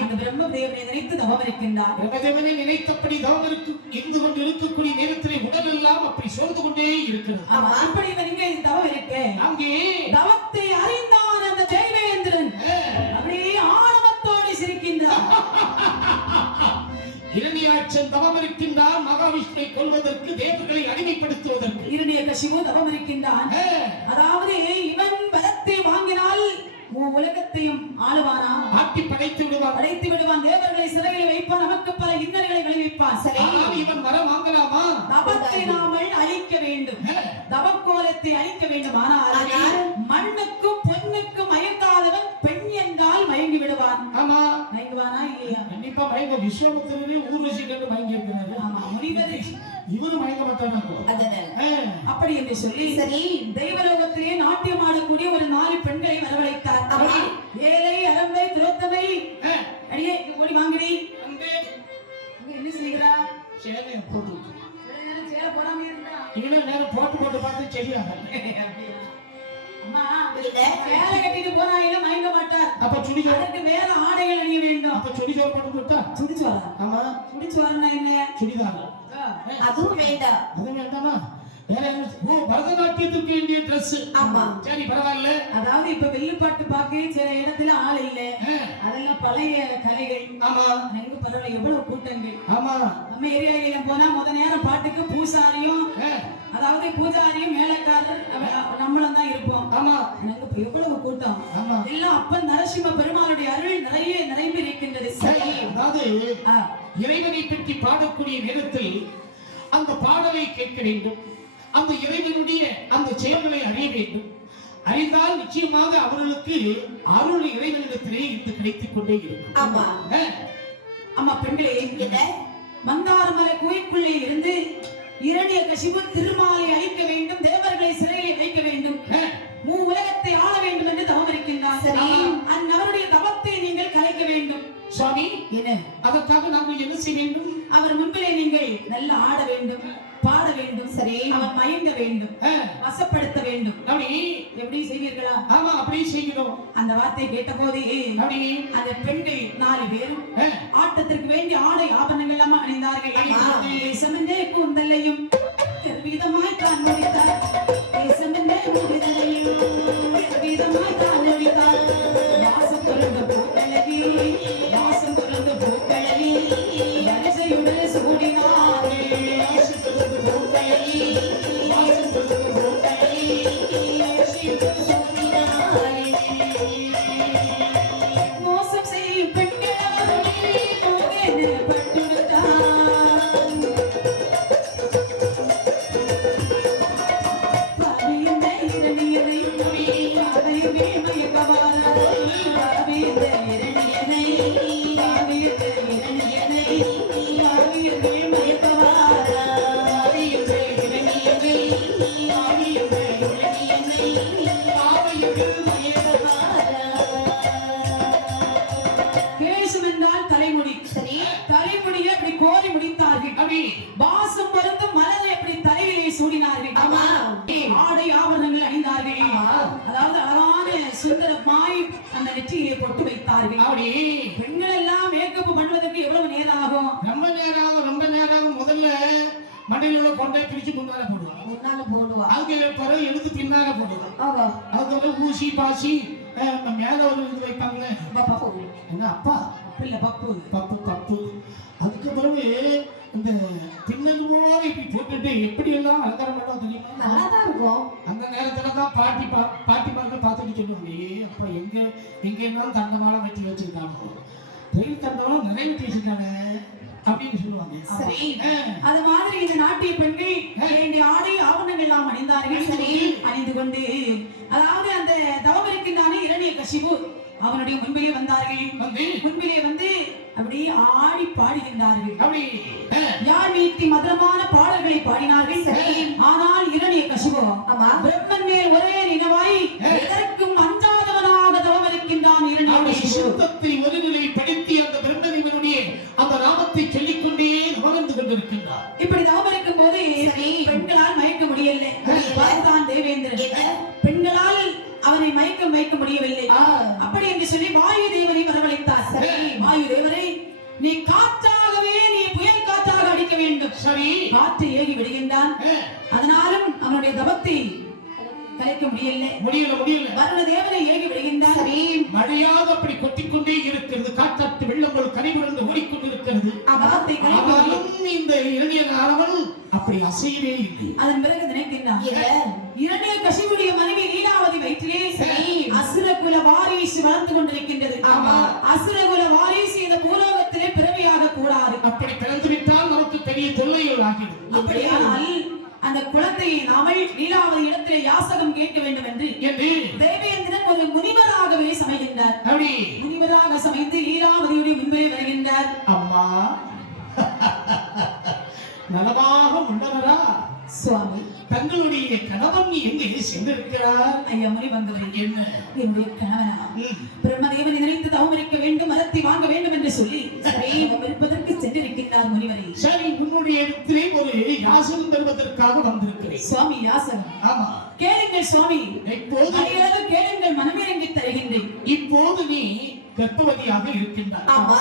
அந்த பிரம்மதேவனை நினைத்து தவம் இருக்கின்றான். பிரம்மதேவனை நினைத்தபடி தவம் இருந்து கொண்டு இருக்கக்கூடிய நேரத்திலே உடல் எல்லாம் அப்படி சோர்ந்து கொண்டே இருக்கிறது. அப்படி இவன் இங்கே தவம் இருக்கு. அங்கே தவத்தை அறிந்தான் அந்த தேவேந்திரன் அப்படியே ஆணவத்தோடு சிரிக்கின்றான். இரணியாட்சன் தவம் இருக்கின்றான் மகாவிஷ்ணுவை கொல்வதற்கு, தேவர்களை அடிமைப்படுத்துவதற்கு. இரணியகசிபு தவம் இருக்கின்றான். அதாவது இவன் பலத்தை வாங்கினால் உலகத்தையும் ஆளுவானா, ஆட்டி படைத்து விடுவான், தேவர்களை சிறையில் வைப்பான், நமக்கு பல இன்னல்களை விளைவிப்பான். சரி, இவன் வரம் வாங்கலாமா? தவத்தை நாமல் அழிக்க வேண்டும், தவக்கோலத்தை அழிக்க வேண்டும். ஆனால் மண்ணுக்கும் பொண்ணுக்கும் மயங்காதவன் பெண் என்றால் மயங்கி விடுவான். ஆமா, மயங்குவானா இல்லையா? கண்டிப்பா மயங்க. விஸ்வாமித்திரரே ஊர்வசி கண்டு மயங்கி இருக்கிறாரு. ஆமா, முனிவரே இவரு மயங்க மாட்டானா? அப்படி என்று சொல்லி சரி தெய்வலோகத்திலே நாட்டியம் ஆடக்கூடிய ஒரு 4 பெண்களை வரவழைத்தார். ஏழை அரம்பை துரோத்தமை அடியே ஓடி வாங்கடி. என்ன செய்கிறா? சேலையை போட்டு சேலை போடாம இருந்தா இவனே நேரம் போட்டு பார்த்து சரியாக. அம்மா சேலை கட்டிட்டு போனா இல்ல மயங்க மாட்டார். அப்ப சுடிதார், அதுக்கு வேற ஆடைகள் அணிய வேண்டும். அப்ப சுடிதார் போட்டு போட்டா சுடிதாரா? ஆமா, சுடிதார்னா என்ன? சுடிதார் அதுவும் வேண்டாம். அது வேண்டாமா? வேற என்ன? ஓ, பரதநாட்டியத்துக்கு வேண்டிய Dress. ஆமா, சரி பரவாயில்ல. அதாவது இப்ப வெள்ளிப்பாட்டு பாக்க சில இடத்துல ஆள் இல்ல, அதெல்லாம் பழைய கலைகள். ஆமா, எங்க பரவாயில்ல, எவ்வளவு கூட்டங்கள். ஆமா, நம்ம ஏரியாவில போனா முத நேரம் பாட்டுக்கு பூசாரியும் அதாவது பூஜாரியும் மேலக்காரர் நம்மளும் தான் இருப்போம். ஆமா, எனக்கு எவ்வளவு கூட்டம். எல்லாம் அப்பன் நரசிம்ம பெருமாளுடைய அருள் நிறைய நிறைந்து இருக்கின்றது. அதாவது இறைவனை பற்றி பாடக்கூடிய நேரத்தில் அந்த பாடலை கேட்க வேண்டும், அந்த இறைவனுடைய அந்த செயல்களை அறிய வேண்டும். அறிந்தால் நிச்சயமாக அவர்களுக்கு அருள் இறைவனிடத்திலே இருந்து கிடைத்துக் கொண்டே இருக்கும். ஆமா ஆமா, பெண்களே மந்தாரமலை கோயிலுக்குள்ளே இருந்து இரணியகசிபு திருமாலை அழிக்க வேண்டும், தேவர்களை சிறையில் வைக்க வேண்டும், உலகத்தை ஆள வேண்டும் என்று தவம் இருக்கின்றார். அவருடைய தவத்தை நீங்கள் கலைக்க வேண்டும். சுவாமி, என்ன அதற்காக நாங்கள் என்ன செய்ய வேண்டும்? அவர் முன்பிலே நீங்கள் நல்லா ஆட வேண்டும், பாட வேண்டும். சரி, அவர் மயங்க வேண்டும், வசப்படுத்த வேண்டும். எப்படி செய்வீர்களா? ஆமா, அப்படி செய்கிறோம். அந்த வார்த்தை கேட்ட போது அந்த பெண்கள் 4 பேரும் ஆட்டத்திற்கு வேண்டிய ஆடை ஆபரணங்கள் எல்லாம் அணிந்தார்கள். தேசமென்றே கூந்தலையும் விதமாய் தான் முடித்தார், தேசமென்றே முடிதலையும் விதமாய் தான் முடித்தார். வாசம் பிறந்த பூக்களகி, வாசம் பிறந்த பூக்களகி வரிசையுடன் சூடினாரே. மோசம் செய்யும் பெண்கள் கேசம் என்றால் தலைமுடி. சரி, தலைமுடியை அப்படி கோரி முடித்தார்கள். வாசம் மருந்து மலரை அப்படி தலையிலே சூடினார்கள். ஆடை ஆபரணங்கள் அணிந்தார்கள். அதாவது அழகான சுந்தரமாய் அந்த நெற்றியிலே பொட்டு வைத்தார்கள். பெண்கள் எல்லாம் மேக்கப் பண்ணுவதற்கு எவ்வளவு நேரம் ஆகும்? ரொம்ப நேரம். முதல்ல மண்டையில கொண்டை பிரிச்சு முன்னால போடுவா, அவங்க பிறகு எழுத்து பின்னால போடுவா. அதுக்கு ஊசி பாசி மேல ஒரு இது வைப்பாங்களே, என்ன அப்பா இல்ல பப்பு. அதுக்கு பிறகு இந்த பின்னல் போல இப்படி போட்டுட்டு நின்று எப்படி எல்லாம் அலங்காரம் பண்ணோம் தெரியுமா? நல்லாதான் இருக்கும். அந்த நேரத்துல தான் பாட்டிமார்கள் பார்த்துட்டு சொல்லுவாங்க, அப்ப எங்க எல்லாம் தண்டவாளம் வெட்டி வச்சிருக்காங்க, ரயில் தண்டவாளம் நிறைய வெட்டி வச்சிருக்காங்க அப்படின்னு சொல்லுவாங்க. சரி, அது மாதிரி இந்த நாட்டிய பெண்கள் வேண்டிய ஆடை ஆவணங்கள் எல்லாம் அணிந்தார்கள். சரி, அணிந்து கொண்டு அதாவது அந்த தவம் இருக்கின்றானே இரணிய கசிபு அவனுடைய முன்பிலே வந்தார்கள். முன்பிலே வந்து அப்படியே ஆடி பாடுகின்றார்கள். அப்படி யாழ் மீட்டி மதுரமான பாடல்களை பாடினார்கள். ஆனால் இரணிய கசிபு பிரம்மன் மேல் ஒரே நினைவாய் எதற்கும் அஞ்சாதவனாக தவம் இருக்கின்றான். இரணிய சித்தத்தை ஒருநிலைப்படுத்தி அந்த பிரம்மனிவனுடைய அந்த நாமத்தை சொல்லிக்கொண்டே வாழ்ந்து கொண்டிருக்கின்றார். இப்படி தவம் இருக்கும் போது பெண்களால் மயக்க முடியவில்லை. பார்த்தான் தேவேந்திரன், பெண்களால் அவனை மயக்க முடியவில்லை. அப்படி என்று சொல்லி வாயு தேவனை வரவழைத்தார். வாயு தேவரை, நீ காற்றாகவே, நீ புயல் காற்றாக அடிக்க வேண்டும். சரி, காற்று ஏகி விடுகின்றான். அதனாலும் அவனுடைய தவத்தை கலைக்க முடியல. வருண தேவனை ஏகி விடுகின்றான். மழையாக அப்படி கொட்டிக்கொண்டே இருக்கிறது. காற்றாற்று வெள்ளங்கள் கனிவிழந்து ஓடிக்கொண்டிருக்கிறது. இந்த இரணியன் அப்படி அசையவே இல்லை. அதன் பிறகு நினைக்கின்றான், இரணிய கசிபுடைய மனைவி லீலாவதி வயிற்றிலே அசுரகுல வாரிசு வளர்ந்து கொண்டிருக்கின்றது. அசுரகுல வாரிசு இந்த பூலோகத்திலே பிறவியாக கூடாது. அப்படி பிறந்துவிட்டால் நமக்கு பெரிய தொல்லைகள் ஆகிறது. அப்படியானால் அந்த குலத்தை நாமல் லீலாவதி இடத்திலே யாசகம் கேட்க வேண்டும் என்று தேவேந்திரன் ஒரு முனிவராகவே சமைகின்றார். முனிவராக சமைத்து லீலாவதியுடைய முன்பே வருகின்றார். அம்மா நலமாக உள்ளவரா சுவாமி, தங்களுடைய கணவன் எங்கே சென்றிருக்கிறார்? ஐயா முனிவந்தவரை, என்ன என்னுடைய கணவனா பிரம்மதேவனை நினைத்து தவம் இருக்க வேண்டும், மரத்தை வாங்க வேண்டும் என்று சொல்லி இருப்பதற்கு சென்றிருக்கின்றார் முனிவரை. சரி, உன்னுடைய இடத்திலே ஒரு யாசகம் தருவதற்காக வந்திருக்கிறேன். சுவாமி, யாசகம்? ஆமா, கேளுங்கள் சுவாமி. இப்போது கேளுங்கள், மனமிறங்கி தருகின்றேன். இப்போது நீ கர்ப்பவதியாக இருக்கின்றாய். ஆமா,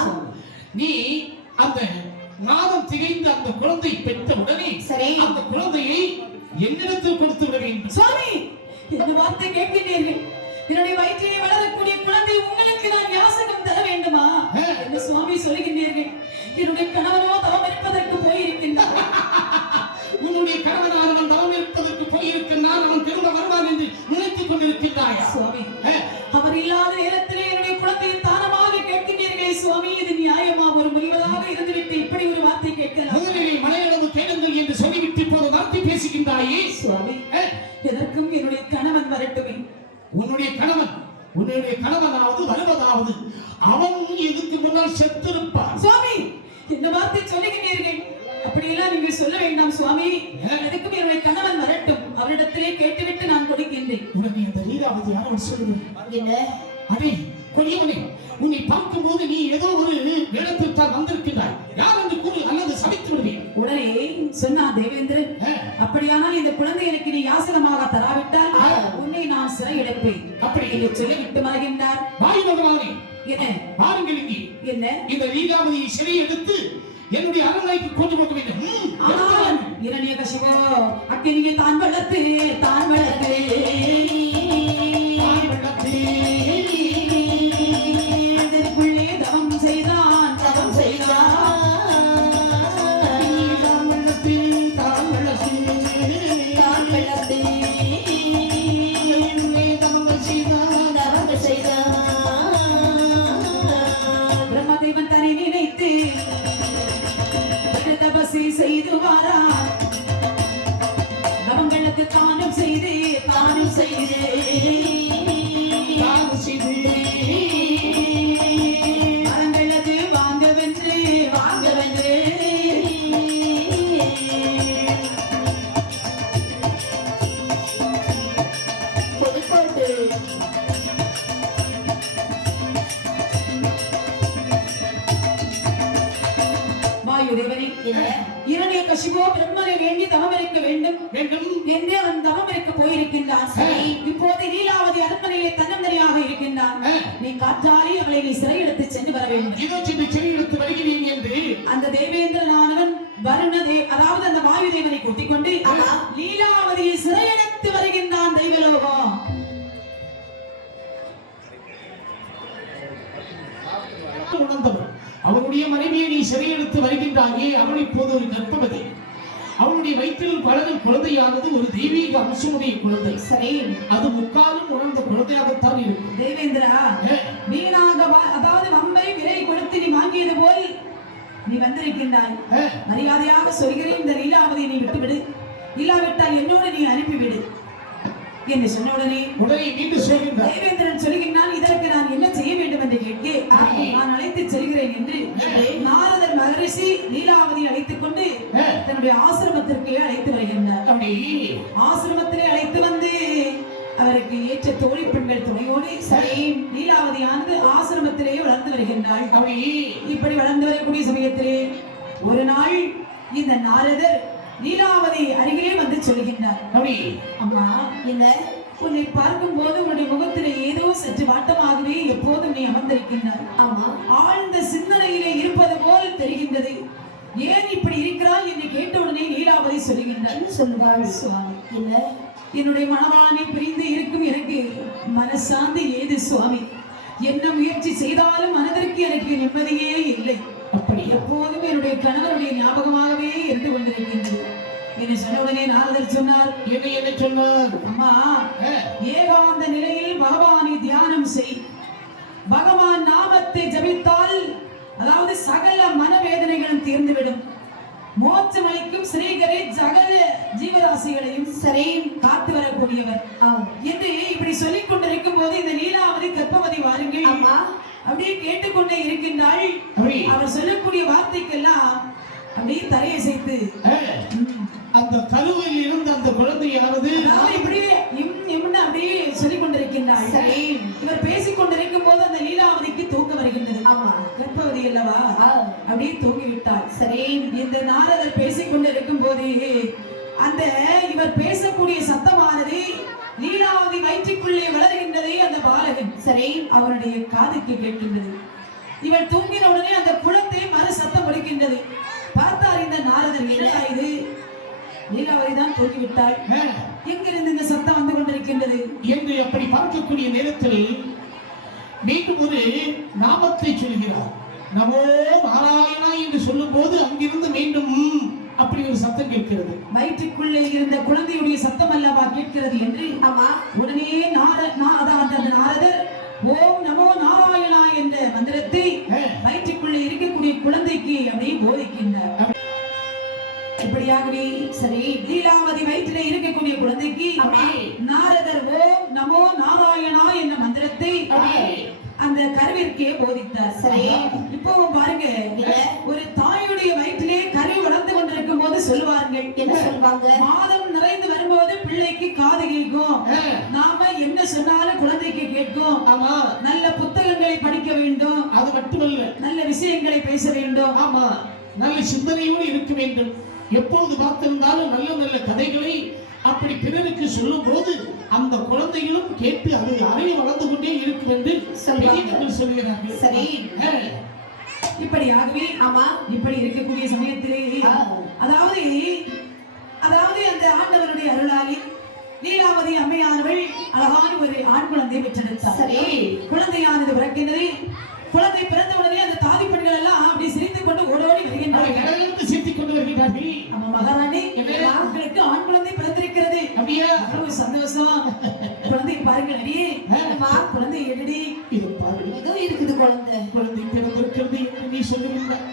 நீ அந்த நாதம் திகைந்த அந்த குழந்தை பெற்ற உடனே அந்த குழந்தையை என்னிடத்தில் கொடுத்து விட வேண்டும். சுவாமி, இந்த வார்த்தை கேட்கிறீர்கள்? என்னுடைய வயிற்றிலே வளரக்கூடிய குழந்தை உங்களுக்கு நான் யாசகம் தர வேண்டுமா என்று சுவாமி சொல்லுகின்றீர்கள். என்னுடைய கணவனோ தவம் இருப்பதற்கு போயிருக்கின்றார். உன்னுடைய கணவனானவன் தவம் இருப்பதற்கு போயிருக்கின்றான், அவன் திரும்ப வருவான் என்று நினைத்துக் கொண்டிருக்கின்றாயா? சுவாமி, அவர் இல்லாத நேரத்திலே என்னுடைய குழந்தையை தானமாக கேட்கின்றீர்களே சுவாமி, இது நியாயமா? ஒரு முனிவராக இருந்துவிட்டு இப்படி ஒரு வார்த்தை கேட்கலாம்? முதலில் மலையளவு கேளுங்கள் என்று சொல்லிவிட்டு இப்போது வார்த்தை பேசுகின்றாயே. சுவாமி, எதற்கும் என்னுடைய கணவன் வரட்டுமே. உன்னுடைய கணவனாவது வருவதாவது அவன் இதுக்கு முன்னால் செத்திருப்பான். சுவாமி, இந்த வார்த்தை சொல்லுகின்றீர்கள், அப்படியெல்லாம் நீங்கள் சொல்ல வேண்டாம் சுவாமி. எதுக்கும் என்னுடைய கணவன் வரட்டும், அவரிடத்திலே கேட்டுவிட்டு நான் கொடுக்கின்றேன். உடனே அந்த லீலாவதி யாரும் சொல்லுவேன், என்ன அடே கொடியவனே, உன்னை பார்க்கும் போது நீ ஏதோ ஒரு இடத்தில் தான் வந்திருக்கிறாய், யார் என்று கூறி அல்லது சமைத்து விடுவேன். உடனே சொன்னா தேவேந்திரன், அப்படியானால் இந்த குழந்தை எனக்கு நீ யாசகமாக தராவிட்டால் உன்னை நான் சிறை எடுப்பேன் அப்படி என்று சொல்லிவிட்டு மறைகின்றார். வாய் பகவானே, என்ன பாருங்கள் இங்கே, என்ன இந்த லீலாவதியை சிறை எடுத்து என்னுடைய அரண்மனைக்கு கொண்டு போக வேண்டும். ஆனால் இரணிய கசிபோ அக்கினியை தான் வளர்த்து அதற்குள்ளே தவம் செய்தான் பிரம்மதேவன் தனி நினைத்து தபசி செய்து வாரா, நவங்களுக்கு தானும் செய்து மரங்களது வாங்க வென்று கொடுப்பாட்டு. வாயுதேவனை, இரணிய கசிபோ பிரம்மனை வேண்டி தவம் இருக்க வேண்டும் என்று அவன் தவம் இருக்க போயிருக்கின்றான். இப்போது லீலாவதி அரண்மனையிலே தன்னந்தனியாக இருக்கின்றான். நீ காற்றாலே அவளை நீ சிறை எடுத்து சென்று வர வேண்டும். இதோ சென்று சிறை எடுத்து வருகிறேன் என்று அந்த தேவேந்திரனானவன் அதாவது அந்த வாயுதேவனை கூட்டிக் கொண்டு லீலாவதியை சிறை எடுத்து வருகின்றான். தெய்வலோகம் உணர்ந்தவர். அவனுடைய மனைவியை நீ சிறையெடுத்து வருகின்றாயே, அவள் இப்போது ஒரு கர்ப்பவதி. அவனுடைய வயிற்றில் வயிற்றில் வளரும் குழந்தையானது ஒரு தெய்வீக அம்சமுடைய குழந்தை. சரி, அது முக்காலும் உணர்ந்த குழந்தையாகத்தான் இருக்கும். தேவேந்திரா, வீணாக அதாவது வம்பை விலை கொடுத்து நீ வாங்கியது போல் நீ வந்திருக்கின்றாய். மரியாதையாக சொல்கிறேன், இந்த லீலாவதியை நீ விட்டுவிடு, இல்லாவிட்டால் என்னோடு நீ அனுப்பிவிடு என்று சொன்னவுடனே மீண்டும் சொல்கின்றார். தேவேந்திரன் சொல்கின்றான், இதற்கு நான் என்ன செய்ய வேண்டும் என்று கேட்க, நான் அழைத்து செல்கிறேன் என்று நாரதர் மகரிஷி லீலாவதியை அழைத்துக் கொண்டு தன்னுடைய ஆசிரமத்திற்கு அழைத்து வருகின்றார். ஆசிரமத்திலே அழைத்து வந்து அவருக்கு ஏற்ற தோழி பெண்கள் துணையோடு சரி லீலாவதியானது ஆசிரமத்திலேயே வளர்ந்து வருகின்றாள். இப்படி வளர்ந்து வரக்கூடிய சமயத்திலே ஒரு நாள் இந்த நாரதர் லீலாவதி அருகிலே வந்து சொல்கின்றார், அம்மா, என்ன உன்னை பார்க்கும் போது உன்னுடைய முகத்திலே ஏதோ சற்று வாட்டமாகவே எப்போதும் நீ அமர்ந்திருக்கின்றார். ஆமா, ஆழ்ந்த சிந்தனையிலே இருப்பது போல் தெரிகின்றது. ஏன் இப்படி இருக்கிறாய் என்று கேட்டவுடனே லீலாவதி சொல்லுகின்றார். சொல்லுவாள், சுவாமி, என்ன என்னுடைய மனவாளனை பிரிந்து இருக்கும் எனக்கு மனசாந்தி ஏது சுவாமி. என்ன முயற்சி செய்தாலும் மனதிற்கு எனக்கு நிம்மதியே இல்லை. அப்படி எப்போதும் என்னுடைய கணவருடைய ஞாபகமாகவே இருந்து கொண்டிருக்கின்றது என்று சொன்னவுடனே நாரதர் சொன்னார், என்ன சொன்னார்? அம்மா, ஏகாந்த நிலையில் பகவானை தியானம் செய். பகவான் நாமத்தை ஜபித்தால் அதாவது சகல மனவேதனைகளும் தீர்ந்துவிடும். மோட்சம் அளிக்கும் ஸ்ரீகரே சகல ஜீவராசிகளையும் சரி காத்து வரக்கூடியவர் என்று இப்படி சொல்லிக் கொண்டிருக்கும் போது இந்த லீலாவதி கர்ப்பவதி வாருங்கள் அம்மா அப்படியே கேட்டுக்கொண்டே இருக்கின்றாள். அவர் சொல்லக்கூடிய வார்த்தைக்கெல்லாம் அப்படியே தலையசைத்து அந்த கருவில் இருந்த அந்த குழந்தையானது இப்படியே அப்படியே சொல்லிக் கொண்டிருக்கின்றாள். சரி, இவர் பேசிக் கொண்டிருக்கும் போது அந்த லீலாவதிக்கு தூக்கம் வருகின்றது. ஆமா, கர்ப்பவதி அல்லவா, அப்படியே தூங்கி விட்டாள். சரி, இந்த நாரதர் பேசிக் கொண்டிருக்கும் போது அந்த இவர் பேசக்கூடிய சத்தமானது லீலாவதி வயிற்றுக்குள்ளே வளர்கின்றது. அந்த பாலகன் சரி அவருடைய காதுக்கு கேட்கின்றது. இவள் தூங்கின உடனே அந்த குழந்தை மறு சத்தம் ஒலிக்கின்றது. பார்த்தார் இந்த நாரதர், என்ன இது, லீலாவதி தான் தூங்கிவிட்டாள், எங்கிருந்து இந்த சத்தம் வந்து கொண்டிருக்கின்றது என்று அப்படி பார்க்கக்கூடிய நேரத்தில் மீண்டும் ஒரு நாமத்தை சொல்கிறார். நமோ நாராயணா என்று சொல்லும் போது அங்கிருந்து மீண்டும் அப்படி ஒரு சத்தம் கேட்கிறது. வயிற்றுக்குள்ளே இருந்த குழந்தையுடைய சத்தம் அல்லவா கேட்கிறது என்று ஆமா உடனே நாரதர் ஓம் நமோ நாராயணா என்ற மந்திரத்தை வயிற்றுக்குள்ளே இருக்கக்கூடிய குழந்தைக்கு அப்படியே போதிக்கின்றார். இப்படியாகவே சரி லீலாவதி வயிற்றிலே இருக்கக்கூடிய குழந்தைக்கு நாரதர் ஓம் நமோ நாராயணா என்ற மந்திரத்தை அந்த கருவிற்கே போதித்தார். சரி, இப்பவும் பாருங்க, ஒரு தாயுடைய வயிற்றிலே கரு வளர்ந்து கொண்டிருக்கும் போது சொல்லுவார்கள், என்ன சொல்வாங்க, மாதம் நிறைந்து வரும்போது பிள்ளைக்கு காது கேட்கும், நாம என்ன சொன்னாலும் குழந்தைக்கு கேட்கும், ஆமா, நல்ல புத்தகங்களை படிக்க வேண்டும், அது மட்டுமல்ல நல்ல விஷயங்களை பேச வேண்டும், ஆமா, நல்ல சிந்தனையோடு இருக்க வேண்டும், எப்போது பார்த்திருந்தாலும் நல்ல நல்ல கதைகளை அப்படி பிறருக்கு சொல்லும் போது அந்த குழந்தைகளும் கேட்டு அது அறைய வளர்ந்து கொண்டே இருக்கும் என்று சொல்கிறார்கள். சரி, இப்படியாகவே ஆமா இப்படி இருக்கக்கூடிய சமயத்திலே அதாவது அந்த ஆண்டவருடைய அருளாலே லீலாவதி அம்மையானவள் அழகான ஒரு ஆண் குழந்தை பெற்றெடுத்தார். சரி, குழந்தையானது பிறக்கின்றது. குழந்தை பிறந்த உடனே அந்த தாதி பெண்கள் எல்லாம் அப்படி சிரித்துக் கொண்டு ஓடோடி வருகின்றார்கள். சிரித்துக் கொண்டு வருகின்றார்கள். நம்ம மகாராணி உங்களுக்கு ஆண் குழந்தை பிறந்திருக்கிறது, அப்படியே சந்தோஷம். குழந்தை பாருங்கள், அடியே குழந்தை எடுடி, இது பாருங்க, ஏதோ இருக்குது குழந்தை பிறந்திருக்கிறது என்று நீ சொல்லுகின்றாய்.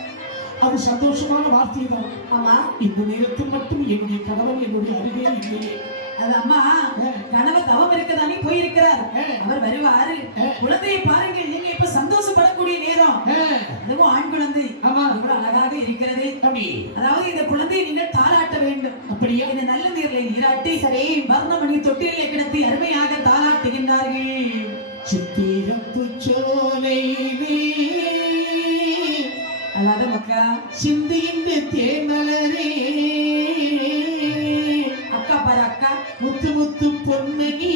அது சந்தோஷமான வார்த்தை தான். ஆமா, இந்த நேரத்தில் மட்டும் என்னுடைய கணவன் என்னுடைய அருகே இல்லையே. அது அம்மா கணவர் தவம் இருக்கதானே போயிருக்கிறார், அவர் வருவாரு. குழந்தையை பாருங்கள், நீங்க இப்ப சந்தோஷப்படக்கூடிய நேரம். அதுவும் ஆண் குழந்தை இவ்வளவு அழகாக இருக்கிறது. அதாவது இந்த குழந்தையை நீங்கள் தாளாட்ட வேண்டும். அப்படியே இந்த நல்ல நீரில் நீராட்டி சரி வர்ணமணி தொட்டிலே கிடத்தி அருமையாக தாளாட்டுகின்றார்கள். சித்திரப்பு சோலையிலே அல்லாத மக்கா சிந்துகின்ற தேமலரே, அக்கா பாரு அக்கா, முத்து முத்து பொன்னணி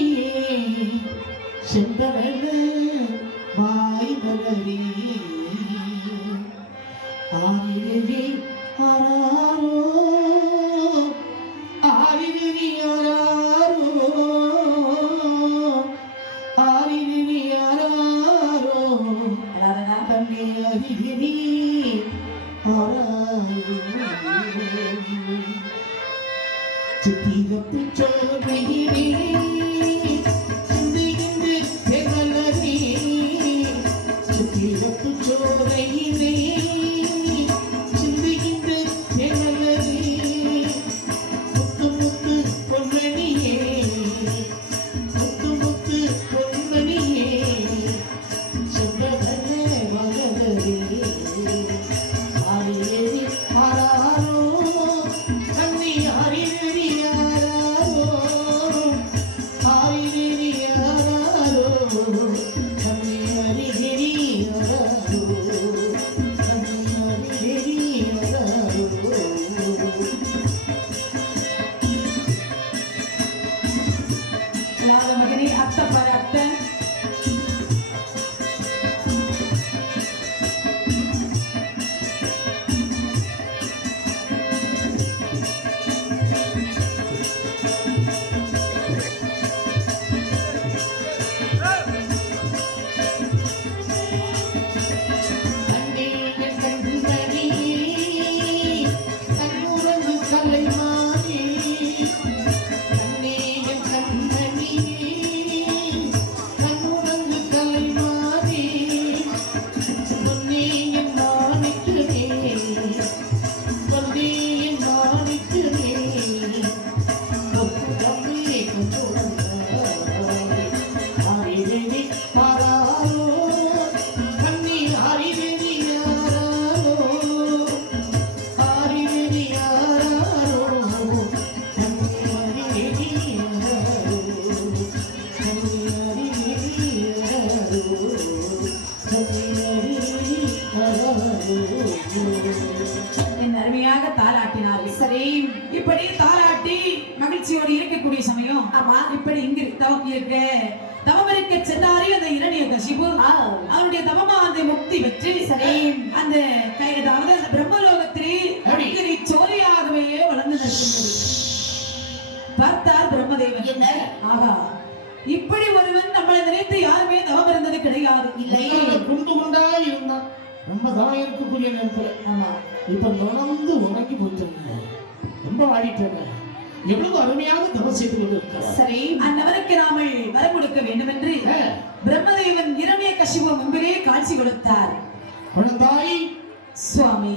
செம்பவள வாய் மலரே, ஆரிரே ஆராரோ ஆரிரே ஆராரோ ஆரிரே ஆராரோ தன்னை அறிகிறே ஆராரோ சித்திரத்து சோலையிலே சிந்துகின்ற தேவலரே சித்திரத்து சோலையிலே சிந்துகின்ற தேவலரே முத்து முத்து பொன்மணியே முத்து முத்து பொன்மணியே சொல்வதே மகளரே ஆரியேரி ஆராரோ அன்னி ஆரியேரி ஆராரோ ஆரியேரி ஆராரோ அன்னி ஆரியேரி ஆராரோ அன்னி ஆரியேரி ஆராரோ இல்லாத மகனே அத்தை பாரு அத்தை. கண்ணீர் கண்மணி கண்ணுறங்கு கலைமானி கண்ணீர் கண்மணி கண்ணுறங்கு கலைமானி பொன்னியின் மாணிக்கமே பொன்னியின் மாணிக்கமே ஒப்புதமே கொண்டுவந்தாய் ஆரிரேரி பாராரோ கண்ணி ஆரிரேரி ஆராரோ ஆரிரேரி ஆராரோ கண்ணி ஆரிரேரி ஆராரோ கண்ணி ஆரிரேரி ஆராரோ கண்ணி ஆரிரேரி ஆராரோ என் அருமையாக தாலாட்டினார்கள். சரி, இப்படி தாலாட்டி மகிழ்ச்சியோடு இருக்கக்கூடிய சமயம் ஆமா இப்படி இங்கு தவம் இருக்க தவம் இருக்க சென்றாரே அந்த இரணியகசிபு அவருடைய தவமா அந்த முக்தி பெற்று சரி அந்த அதாவது அந்த பிரம்மலோகத்திலே அடிக்கடி சோலையாகவே வளர்ந்து நிற்கின்றது. பார்த்தார் பிரம்மதேவன் என்ன ஆகா இப்படி ஒருவன் நம்மளை நினைத்து யாருமே தவம் இருந்தது கிடையாது. இல்லை குண்டு குண்டா இருந்தான் ரொம்ப தவம் இருக்கக்கூடிய நேரத்துல ஆமா இப்ப தொடர்ந்து உறங்கி போயிட்டாங்க ரொம்ப வாடிட்டாங்க எவ்வளவு அருமையாக தவம் செய்து கொண்டு இருக்கிறார். சரி அந்நவருக்கு நாமல் வரம் கொடுக்க வேண்டும் என்று பிரம்மதேவன் இரணியகசிபு முன்பிலே காட்சி கொடுத்தார். குழந்தாய் சுவாமி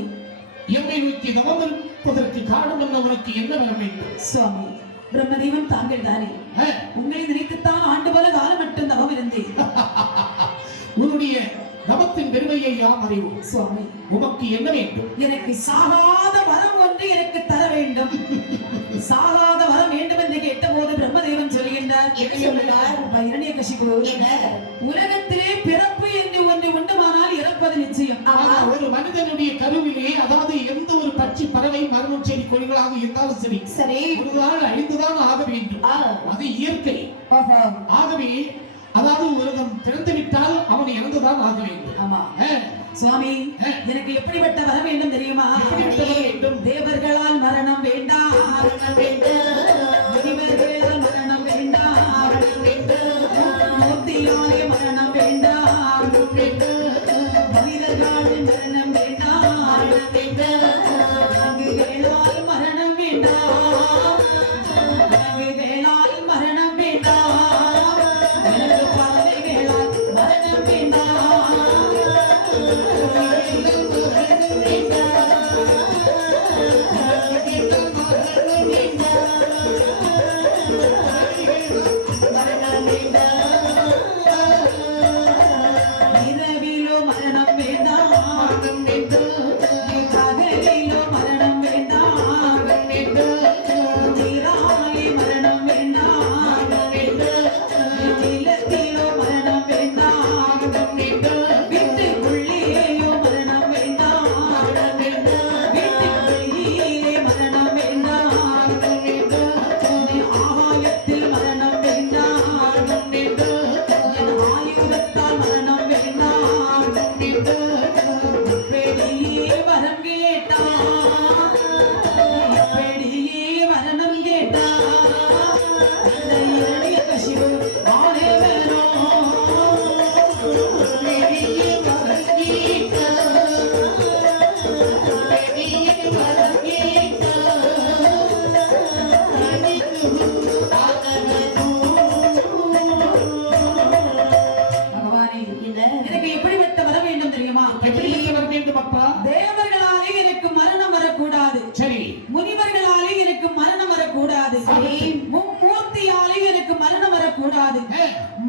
எம்மை நோக்கி தவம் இருப்பதற்கு காரணம் என்னவனுக்கு என்ன வர வேண்டும்? சுவாமி பிரம்மதேவன் தாங்கள் தானே உங்களை நினைத்துத்தான் ஆண்டு பல காலம் மட்டும் தவம் இருந்தேன். உன்னுடைய தவத்தின் பெருமையை யாம் அறிவோம். சுவாமி உமக்கு என்ன வேண்டும்? எனக்கு சாகாத வரம் ஒன்று எனக்கு தர வேண்டும். சாகாத வரம் வேண்டும் என்று கேட்டபோது பிரம்மதேவன் சொல்கின்றார் இரணியகசிபு உலகத்திலே பிறப்பு என்று ஒன்று உண்டுமானால் இறப்பது நிச்சயம். ஒரு மனிதனுடைய கருவிலே அதாவது எந்த ஒரு பட்சி பறவை மரணம் செடி கொடிகளாக இருந்தாலும் சரி சரி ஒரு நாள் அழிந்துதான் ஆக வேண்டும். அது இயற்கை. ஆகவே அதாவது ஒருவன் பிறந்து விட்டால் அவன் இறந்துதான் ஆக வேண்டும். ஆமா சுவாமி எனக்கு எப்படிப்பட்ட வர வேண்டும் தெரியுமா? தேவர்களால் மரணம் வேண்டாம் முனிவர்களால் மரணம் வேண்டாம் மூர்த்தியாலே மரணம் வேண்டாம் மனிதர்களால் மரணம் வேண்டாம் அங்குகளால் மரணம் வேண்டாம் அங்குகளால் மரணம் வேண்டாம் எனக்கு பாதைகளால் மரணம் வேண்டாம் இரவிலோ மரணம் வேண்டாம் பகலிலோ மரணம் வேண்டாம்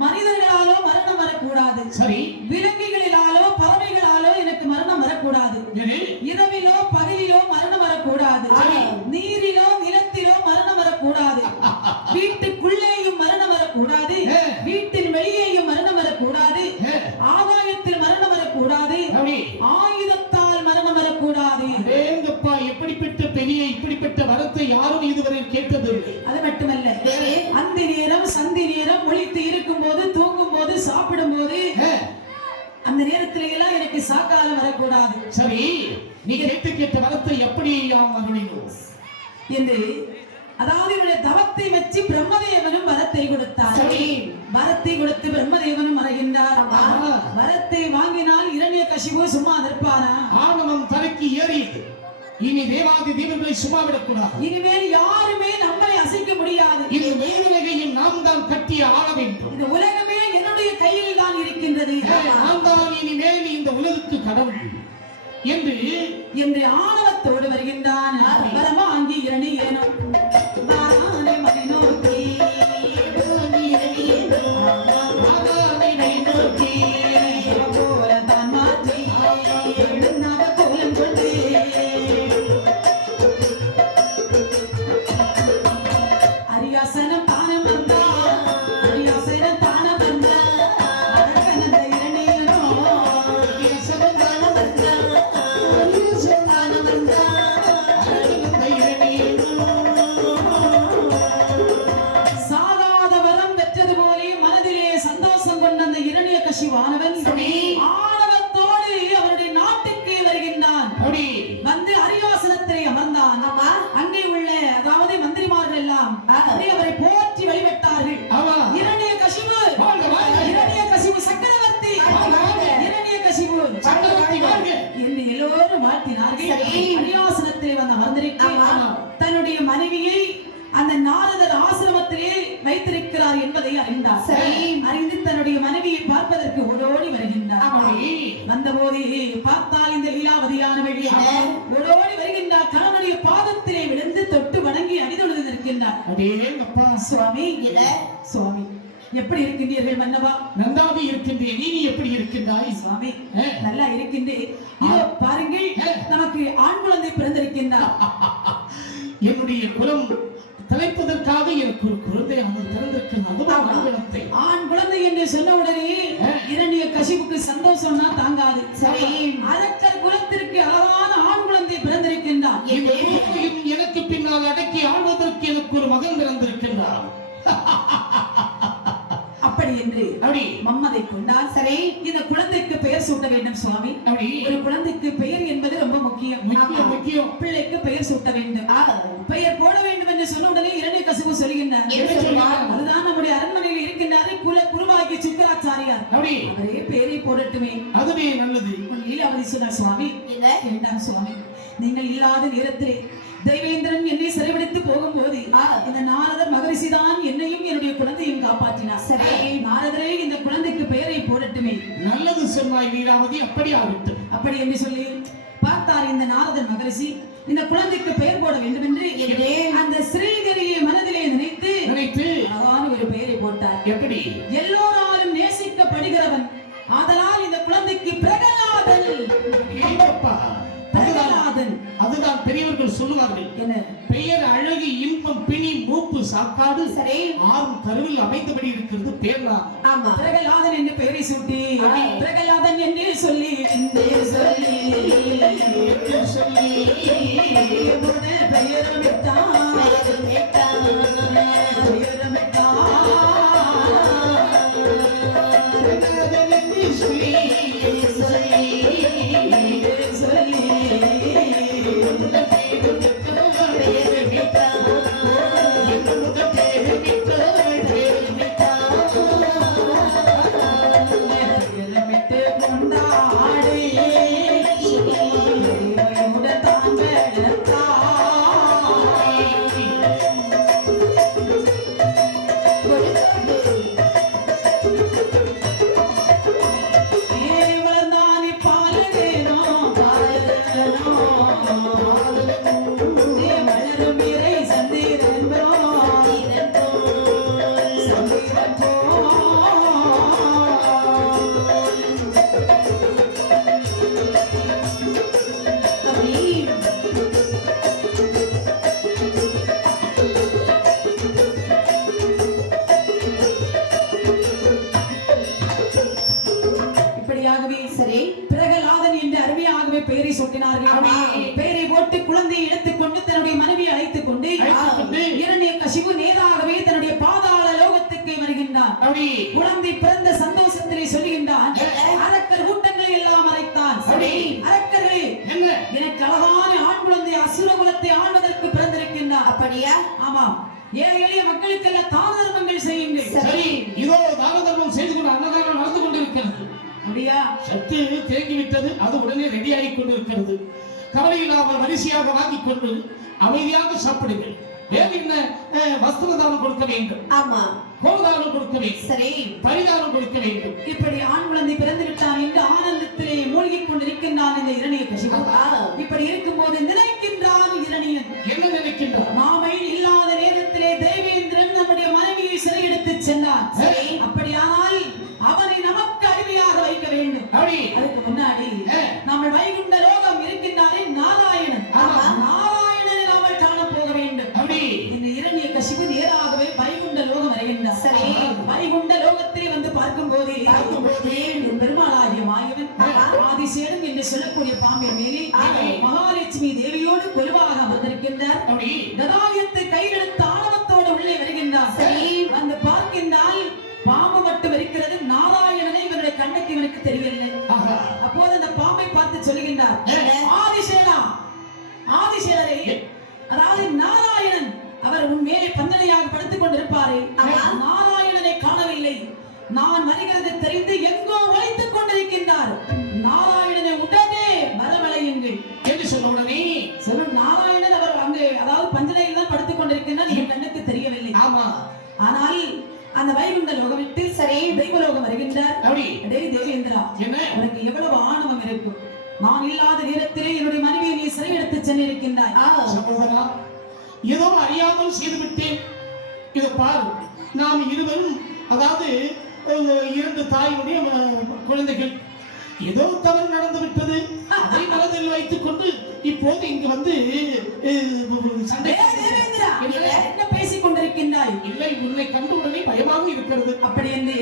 மனிதர்களாலோ மரணம் வரக்கூடாது. சரி. விலங்குகளிலாலோ பறவைகளாலோ எனக்கு மரணம் வரக்கூடாது. இரவிலோ பகலிலோ மரணம் வரக்கூடாது. நீரிலோ நிலத்திலோ மரணம் வரக்கூடாது. வீட்டுக்குள்ளேயும் மரணம் வரக்கூடாது. வீட்டின் வெளியேயும் மரணம் வரக்கூடாது. ஆகாயத்தில் மரணம் வரக்கூடாது. ஆயுதத்தால் மரணம் வரக்கூடாது. எப்படிப்பட்ட பெரிய இப்படிப்பட்ட வரத்தை யாரும் இதுவரை கேட்டது. அது மட்டுமல்ல, அந்த நேரம் சந்தி நேரம் ஒழித்து இருக்கும் போது, தூங்கும் போது, சாப்பிடும் போது, அந்த நேரத்தில எல்லாம் எனக்கு சாக்காலம் வரக்கூடாது. சரி, நீ கேட்ட வரத்தை எப்படி என்று அதாவது இவருடைய தவத்தை வச்சு பிரம்மதேவனும் வரத்தை கொடுத்தார். வரத்தை கொடுத்து பிரம்மதேவனும் மறைகின்றார். வரத்தை வாங்கினால் இரண்யகசிபு சும்மா நிற்பாரா? ஆணவம் தலைக்கு ஏறியது. இனி தேவாதி தேவர்களை சும்மா விடக்கூடாது. இனிமேல் யாருமே நம்மை அசைக்க முடியாது. இந்த உலகையும் நாம் தான் கட்டிய ஆள வேண்டும். இந்த உலகமே என்னுடைய கையில் தான் இருக்கின்றது. நான் தான் இனிமேல் இந்த உலகுக்கு கடவுள் என்று ஆணவத்தோடு வருகின்றான். வரமா அங்கி இரணி ஏனோ தாரானை மதி நோக்கி போல தான் மாற்றி கோலம் கொண்டு அரியாசனம் தானம் வந்தா அரியாசனம் தானம் வந்தா அழகனந்த இரணியனோ அரியாசனம் தானம் வந்தா அரியாசனம் தானம் வந்தா அழகனந்த இரணியனோ. சாகாத வரம் பெற்றது போலே மனதிலே சந்தோஷம் கொண்ட அந்த இரணியகசிவானவன் ஆணவத்தோடு அவருடைய நாட்டுக்கு வருகின்றான். வந்து அரியாசனத்தை அமர்ந்தான். அங்கே உள்ள அதாவது மந்திரிமார்கள் எல்லாம் அவரை போற்றி வழிபட்டார்கள். இரணியகசிபு இரணியகசிபு சக்கரவர்த்தி இரணியகசிபு சக்கரவர்த்தி என்று எல்லோரும் வாழ்த்தினார்கள். அரியாசனத்திலே வந்த மந்திரிக்கு தன்னுடைய மனைவியை அந்த நாரதர் ஆசிரமத்திலே வைத்திருக்கிறார் என்பதை அறிந்தார். அறிந்து தன்னுடைய மனைவியை பார்ப்பதற்கு ஓடோடி வருகின்றார். வந்தபோது பார்த்தால் இந்த லீலாவதியானவள் ஓடோடி வருகின்றார். கணவனுடைய பாதத்திலே விழுந்து தொட்டு வணங்கி அணிதொழுது நிற்கின்றார். சுவாமி சுவாமி எப்படி இருக்கின்றீர்கள் மன்னவா? நன்றாக இருக்கின்றேன். நீ எப்படி இருக்கின்றாய்? சுவாமி நல்லா இருக்கின்றேன். இதோ பாருங்கள், நமக்கு ஆண் குழந்தை பிறந்திருக்கின்றார். என்னுடைய குலம் தலைப்பதற்காக எனக்கு ஒரு குழந்தை பிறந்திருக்கிறது. ஆண் குழந்தை என்று சொன்ன உடனே இரணியகசிபுக்கு சந்தோஷம்னா தாங்காது. அரக்கர் குலத்திற்கு அழகான ஆண் குழந்தை பிறந்திருக்கின்றார். எனக்கு பின்னால் அடக்கி ஆள்வதற்கு எனக்கு ஒரு மகன் பிறந்திருக்கின்றார். அப்படி என்று மம்மதை கொண்டால் சரி, இந்த குழந்தைக்கு பெயர் சூட்ட வேண்டும் சுவாமி. ஒரு குழந்தைக்கு பெயர் என்பது ரொம்ப முக்கியம். பிள்ளைக்கு பெயர் சூட்ட வேண்டும், பெயர் போட வேண்டும் என்று சொன்ன உடனே இரணியகசிபு சொல்கின்றார். அதுதான் நம்முடைய அரண்மனையில் இருக்கின்றார் குருவாகி சுக்கராச்சாரியார். அவரே பெயரை போடட்டுமே, அதுவே நல்லது. லீலாவதி சொன்னார். சுவாமி வேண்டாம் சுவாமி, நீங்கள் இல்லாத நேரத்திலே தெய்வேந்திரன் என்னை சிறைபிடித்து போகும்போது இந்த நாரதர் மகரிஷி தான் என்னையும் என்னுடைய குழந்தையும் காப்பாற்றினார். சரி, நாரதரே இந்த குழந்தைக்கு பெயரை போடட்டுமே. நல்லது சொன்னாய் லீலாவதி, அப்படி ஆகட்டும். அப்படி என்று சொல்லி பார்த்தார் இந்த நாரதர் மகரிஷி இந்த குழந்தைக்கு பெயர் போட வேண்டும் என்று அந்த ஸ்ரீகரியை மனதிலே நினைத்து அழகான ஒரு பெயரை போட்டார். எப்படி? எல்லோராலும் நேசிக்கப்படுகிறவன், ஆதலால் இந்த குழந்தைக்கு பிரகலாதன். பிரகலாதன் அதுதான் பெரியவர்கள் சொல்லுவார்கள். என்ன பெயர் அழகு இன்பம் பிணி மூப்பு சாக்காடு ஆறும் கருவில் அமைந்தபடி இருக்கிறது பேர்தான். ஆமா, பிரகலாதன் என்று பெயரை சூட்டி பிரகலாதன் என்று சொல்லி கொண்டாடி எனக்கு அழகான ஆண் குழந்தை அசுர குலத்தை ஆள்வதற்கு பிறந்திருக்கின்றார். அப்படியா? ஆமாம். ஏழை எளிய மக்களுக்கெல்லாம் தான தர்மங்கள் செய்யுங்கள். சரி, இதோ தான தர்மம் செய்து கொண்டு அன்னதானம் நடந்து கொண்டிருக்கிறது. அப்படியா? சத்து தேங்கி விட்டது, அது உடனே ரெடியாகி கொண்டிருக்கிறது. கவலையில்லாமல் வரிசையாக வாங்கிக் கொண்டு அமைதியாக சாப்பிடுங்கள். வேறு என்ன? வஸ்திர தானம் கொடுக்க வேண்டும். ஆமா. கோதானம் கொடுக்க வேண்டும். சரி, பரிதானம் கொடுக்க வேண்டும். இப்படி ஆண் குழந்தை பிறந்து விட்டான் என்று ஆனந்தத்திலே மூழ்கிக் கொண்டிருக்கின்றான் இந்த இரணியகசிபு. இப்படி இருக்கும்போது நினைக்கின்றான் இரணியன். என்ன நினைக்கின்றான்? மாமை இல்லாத நேரத்திலே தேவேந்திரன் நம்முடைய மனைவியை சிறையெடுத்து சென்றான். சரி, அப்படியானால் அவனை நமக்கு அடிமையாக வைக்க வேண்டும். அதுக்கு முன்னாடி நம்ம வைகுண்ட லோகம் இருக்கின்றாரே நாராயணன். நாராயணனை நாம காண போக வேண்டும். இந்த இரணியகசிபு நேராகவே வைகுண்ட லோகம் வருகின்றார். சரி, வைகுண்ட லோகத்திலே வந்து பார்க்கும்போது பெருமாளாகிய மாயவன் ஆதிசேடன் என்று சொல்லக்கூடிய பாம்பின் மேலே மகாலட்சுமி தேவியோடு கொலுவாக அமர்ந்திருக்கின்றார். கதாயத்தை கையெழுத்து ஆணவத்தோடு உள்ளே வருகின்றார். அந்த பார்க்கின்றால் பாம்பு மட்டும் இருக்கிறது. நாராயணனை இவருடைய கண்ணுக்கு இவனுக்கு தெரியவில்லை. அப்போது அந்த பாம்பை பார்த்து சொல்லுகின்றார், ஆதிசேனா, ஆதிசேனரே, அதாவது நாராயணன் அவர் உன் மேலே பந்தனையாக படுத்துக் கொண்டிருப்பாரே, நாராயணனை காணவில்லை. நான் வருகிறது தெரிந்து எங்கோ ஒழித்துக் கொண்டிருக்கின்றார். நாராயணனை உடனே வரவழையுங்கள் என்று சொன்ன உடனே சொல்லும். நாராயணன் அவர் அங்கே அதாவது பஞ்சனையில் தான் படுத்துக் கொண்டிருக்கின்றார். என் கண்ணுக்கு தெரியவில்லை. ஆமா. ஆனால் அந்த வைகுண்ட லோகம் விட்டு சரி தெய்வலோகம் வருகின்றார். தேவேந்திரா, உனக்கு எவ்வளவு ஆணவம் இருக்கும். நான் இல்லாத நேரத்திலே என்னுடைய மனைவியை நீ சிறை எடுத்து சென்றிருக்கின்றாய். சகோதரா, ஏதோ அறியாமல் செய்துவிட்டேன். இதை பாரு, நாம் இருவரும் அதாவது இரண்டு தாயுடைய குழந்தைகள். ஏதோ தவறு நடந்து விட்டது, அதை மனதில் வைத்துக் கொண்டு இப்போது இங்கு வந்து சண்டை. என்ன பேசிக் கொண்டிருக்கின்றாய்? இல்லை, உன்னை கண்டு உடனே பயமாக இருக்கிறது. அப்படி என்று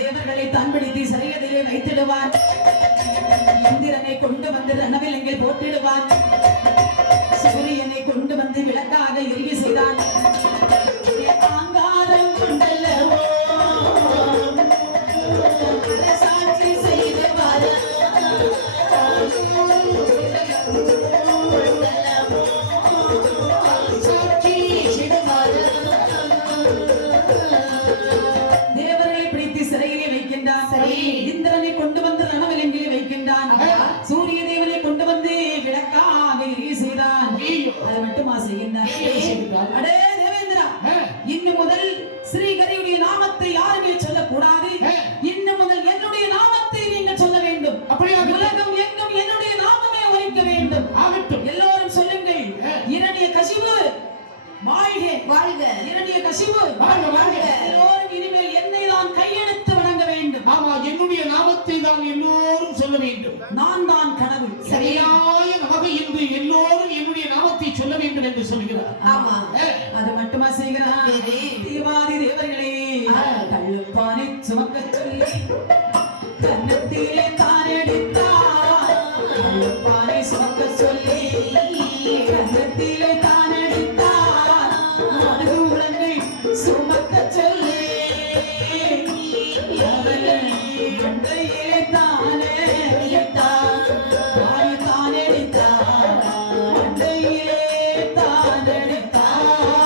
தேவர்களை தன்படுத்தி சிறையதிலே வைத்திடுவார். இந்திரனை கொண்டு வந்து ரணவிலங்கில் போட்டிடுவார். சூரியனை கொண்டு வந்து விளக்காக எரிய செய்தான். சாட்சி செய்து தேவர்களை பிடித்து சிறையிலே வைக்கின்றான். இந்திரனை கொண்டு வந்து ரணவிலங்கிலே வைக்கின்றான். சூரிய தேவனை கொண்டு வந்து விளக்காக எரிய செய்தான். அதை மட்டுமா செய்கின்றான்? அடே தேவேந்திரா, இன்று முதல் ஸ்ரீஹரியுடைய நாமத்தை யாருமே சொல்லக்கூடாது. இன்று முதல் என்னுடைய நாமத்தை நீங்கள் சொல்ல வேண்டும். உலகம் எங்கும் என்னுடைய நாமமே ஒலிக்க வேண்டும். எல்லோரும் சொல்லுங்கள், இரணியகசிபு வாழ்க வாழ்க, இரணியகசிபு வாழ்க வாழ்க. எல்லோரும் இனிமேல் என்னை தான் கையெடுத்து வணங்க வேண்டும். ஆமா, என்னுடைய நாமத்தை தான் எல்லோரும் சொல்ல வேண்டும். நான் தான் கடவுள். சரியாய நமக்கு என்று எல்லோரும் என்னுடைய நாமத்தை சொல்ல வேண்டும் என்று சொல்கிறார். ஆமா, அது மட்டுமா செய்கிறான்? தேவாதி தேவர்களே, கள்ளுப்பானை சுமக்க சொல்லி கன்னத்திலே தானடித்தார். கள்ளுப்பானை சுமக்க சொல்லி கன்னத்திலே தானடித்தார். மனதுடனை சுமக்க சொல்லி கண்டையிலே தானே அடித்தார். தானே அடித்தார். கண்டையிலே தானடித்தார்.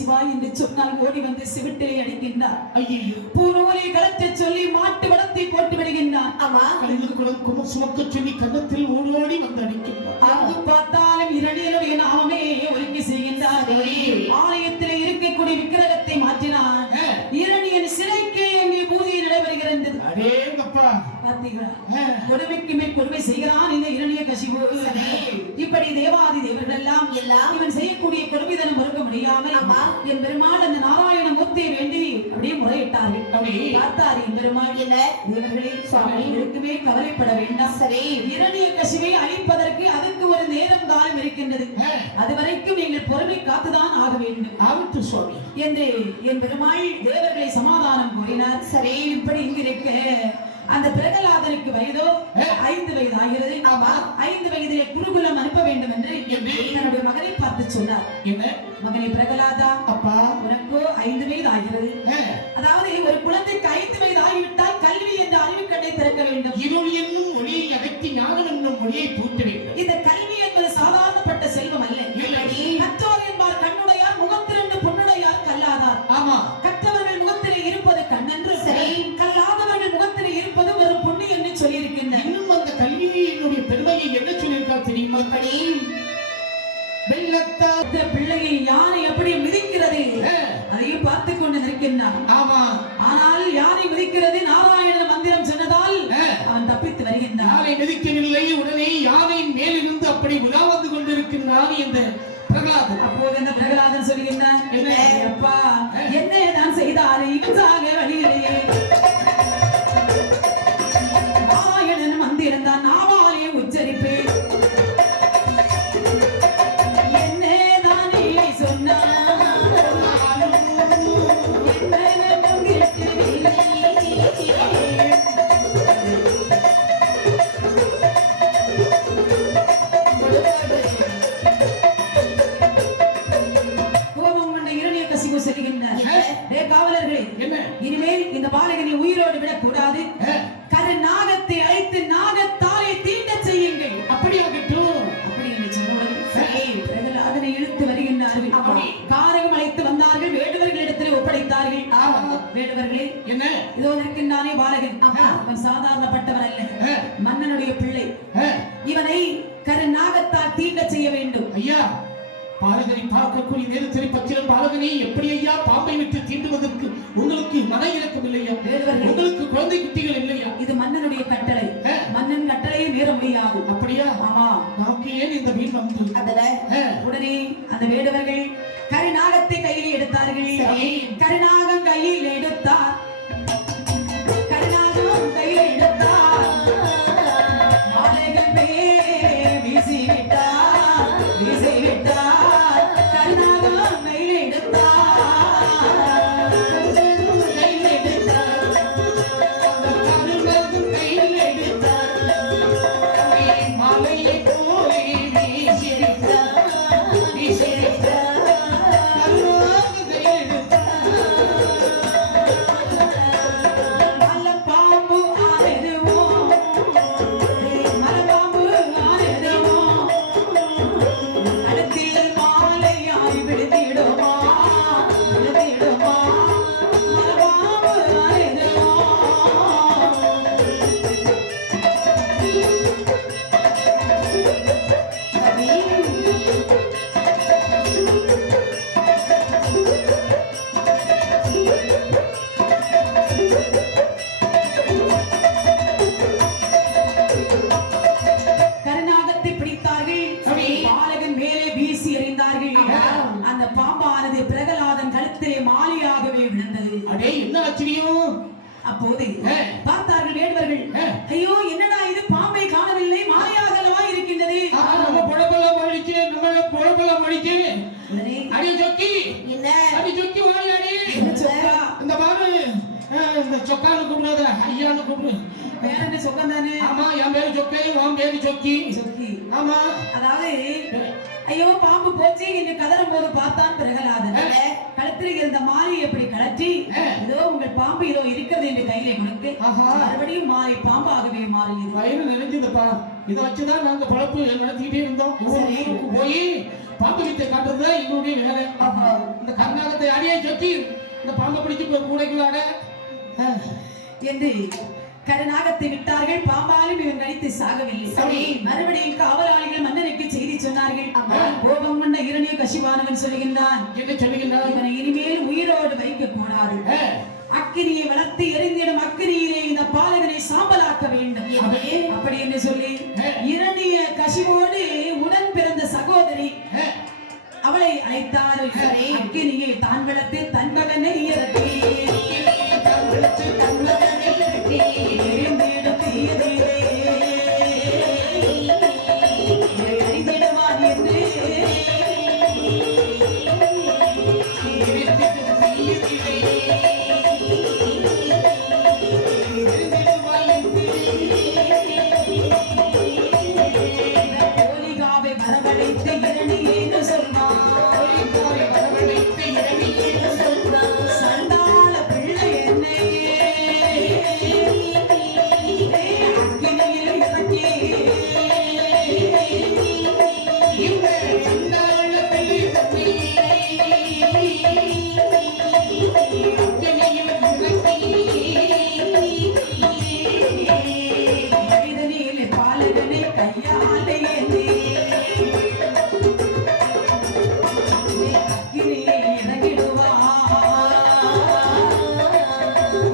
நமசிவாய் என்று சொன்னால் ஓடி வந்து சிவிட்டிலே அடிக்கின்றார். ஐயோ பூநூலை கலத்த சொல்லி மாட்டு வளத்தை போட்டு விடுகின்றார். ஆமா கடையில் குடம் சுமக்க சொல்லி கன்னத்தில் ஓடி வந்து அடிக்கின்றார். அங்கு பார்த்தாலும் இரணியனுடைய நாமமே ஒருங்கி செய்கின்றார். ஆலயத்திலே இருக்கக்கூடிய விக்கிரகத்தை மாற்றினார். இரணியன் சிலைக்கு அங்கே பூஜை நடைபெறுகிறது. அடேங்கப்பா பார்த்தீங்களா? கொடுமைக்கு மேல் கொடுமை செய்கிறான் இந்த இரணிய கசிபு. இப்படி தேவாதி தேவர்கள் எல்லாம் இவன் செய்யக்கூடிய கொடுமைதனம் மறுக்க முடியாமல் என் பெருமாள் அந்த நாராயண மூர்த்தியை வேண்டி அப்படியே முறையிட்டார்கள். பார்த்தார் என் பெருமாள் என்ன தேவர்களே சுவாமி இருக்குமே கவலைப்பட வேண்டாம். சரி இரணிய கசிவை அழிப்பதற்கு அதுக்கு ஒரு நேரம் காலம் இருக்கின்றது. அதுவரைக்கும் நீங்கள் பொறுமை காத்துதான் ஆக வேண்டும் ஆவட்டு சுவாமி என்று என் பெருமாள் தேவர்களை சமாதானம் கூறினார். சரி இப்படி இங்கு இருக்க அந்த பிரகலாதனுக்கு வயதோ 5 வயது ஆகிறது. 5 வயதிலே குருகுலம் அனுப்ப வேண்டும் என்று தன்னுடைய மகனை பார்த்து சொன்னார். என்ன மகனே பிரகலாதா, அப்பா உனக்கோ 5 வயது ஆகிறது. அதாவது ஒரு குழந்தைக்கு 5 வயது ஆகிவிட்டால் கல்வி என்ற அறிவுக்கண்ணை திறக்க வேண்டும். இருள் என்னும் ஒளியை அகற்றி ஞானம் என்னும் ஒளியை பூட்ட வேண்டும். இந்த கல்வி என்பது சாதாரணப்பட்ட செல்வம் அல்ல. கற்றோர் என்பார் கண்ணுடையார், முகத்திரண்டு பொன்னுடையார் கல்லாதார். ஆமா கற்றவர்கள் முகத்திலே இருப்பது கண்ணென்று, சரி கல்லாதவர்கள் முகத்திலே இருப்பது ஒரு பொண்ணு என்று சொல்லியிருக்கின்றனர். இன்னும் அந்த கல்வியினுடைய பெருமையை என்ன சொல்லியிருக்கா தெரியுமா? வெள்ளத்தாத்த பிள்ளையை யானை எப்படி மிதிக்கிறது அதையும் பார்த்து கொண்டு நிற்கின்றான். ஆமா ஆனால் யானை மிதிக்கிறது நாராயணன் மந்திரம் சொன்னதால் அவன் தப்பித்து வருகின்றான். யானை மிதிக்கவில்லை, உடனே யானையின் மேலிருந்து அப்படி உலா வந்து கொண்டிருக்கின்றான் இந்த பிரகலாதன். அப்போது இந்த பிரகலாதன் சொல்கின்றான், அப்பா என்ன தான் செய்தாரு இவசாக வழியிலேயே நாராயணன் மந்திரம் தான் நாவாலே உச்சரிப்பேன். இனிமேல் இந்த பாலகனை உயிரோடு விடக்கூடாது. கருநாகத்தை அழைத்து நாகத்தாலே தீண்ட செய்யுங்கள். அப்படியாகட்டும் அப்படி என்று சொன்னவுடன் அதனை இழுத்து வருகின்றார்கள். காரகம் அழைத்து வந்தார்கள். வேடுவர்களிடத்தில் ஒப்படைத்தார்கள். வேடுவர்களே என்ன இதோ இருக்கின்றானே பாலகன், அவன் சாதாரணப்பட்டவன் அல்ல, மன்னனுடைய பிள்ளை. இவனை கருநாகத்தால் தீண்ட செய்ய வேண்டும். ஐயா பாலகனை பார்க்கக்கூடிய நேரத்தில் பச்சிலம் பாலகனை எப்படி ஐயா பாம்பை விட்டு தீண்டுவதற்கு உங்களுக்கு மன இறக்கம் இல்லையா? உங்களுக்கு குழந்தை குட்டிகள் இல்லையா? இது மன்னனுடைய கட்டளை. மன்னன் கட்டளையை மீற முடியாது. அப்படியா? ஆமா. நமக்கு ஏன் இந்த வீண் வந்து? உடனே அந்த வேடுவர்கள் கருநாகத்தை கையில் எடுத்தார்கள். கருநாகம் கையில் எடுத்தார். கருநாகம் கையில் எடுத்தார். மாலைகள் வீசி விட்டார். வீசி விட்டார். அப்போது பார்த்தார்கள் வேடுவர்கள், ஐயோ என்னடா இது, பாம்பை காணவில்லை, மாலையாக அல்லவா இருக்கின்றது. நம்ம பொழப்பெல்லாம் மடிச்சு நம்ம பொழப்பெல்லாம் மடிச்சு அடி சொக்கி என்ன அடி சொக்கி வாடி அடி இந்த பாரு இந்த சொக்கானு கூப்பிடாத ஐயானு கூப்பிடு. வேற என்ன சொக்கம் தானே? ஆமா என் பேரு சொக்கை, உன் பேரு சொக்கி. சொக்கி ஆமா. அதாவது ஐயோ பாம்பு போச்சு என்று கதறும் போது பார்த்தான் பிரகலாதன். கழுத்தில் இருந்த மாலை எப்படி கழற்றி, இதோ உங்கள் பாம்பு இதோ இருக்கிறது என்று கையிலே கொடுத்து மறுபடியும் மாறி பாம்பாகவே மாறியது. வயிறு நிறைஞ்சதுப்பா. இதை வச்சுதான் நாங்க பழப்பு நடத்திக்கிட்டே இருந்தோம். போய் பாம்பு வித்தை காட்டுறது என்னுடைய வேலை. இந்த கர்நாடகத்தை அடியே சொத்தி இந்த பாம்பை பிடிச்சு கூடைக்குள்ளாட என்று கருநாகத்தை விட்டார்கள். பாம்பாலும் இவன் நடித்து சாகவில்லை. மறுபடியும் காவலாளிகள் மன்னருக்கு செய்தி சொன்னார்கள். கோபம் கொண்ட இரணிய கசிவானவன் சொல்லுகின்றான், என்ன சொல்லுகின்றான்? இவனை இனிமேல் உயிரோடு வைக்க கூடாது. அக்கினியை வளர்த்து எரிந்திடும் அக்கினியிலே இந்த பாலகனை சாம்பலாக்க வேண்டும். அப்படி என்று சொல்லி இரணிய கசிவோடு உடன் பிறந்த சகோதரி அவளை அழைத்தார்கள். அக்கினியை தான் வளர்த்து தன் மகனை இறக்கி அறிந்திடுவான் என்று கோலிகாவை வரவழைத்து இரணியேன்னு சொன்னான். சண்டாள பிள்ளை என்னையே அக்கினியில் இறக்கி மனிதனிலே பாலகனை கையாலே ஏந்தி அக்கினியிலே இறங்கிடுவான்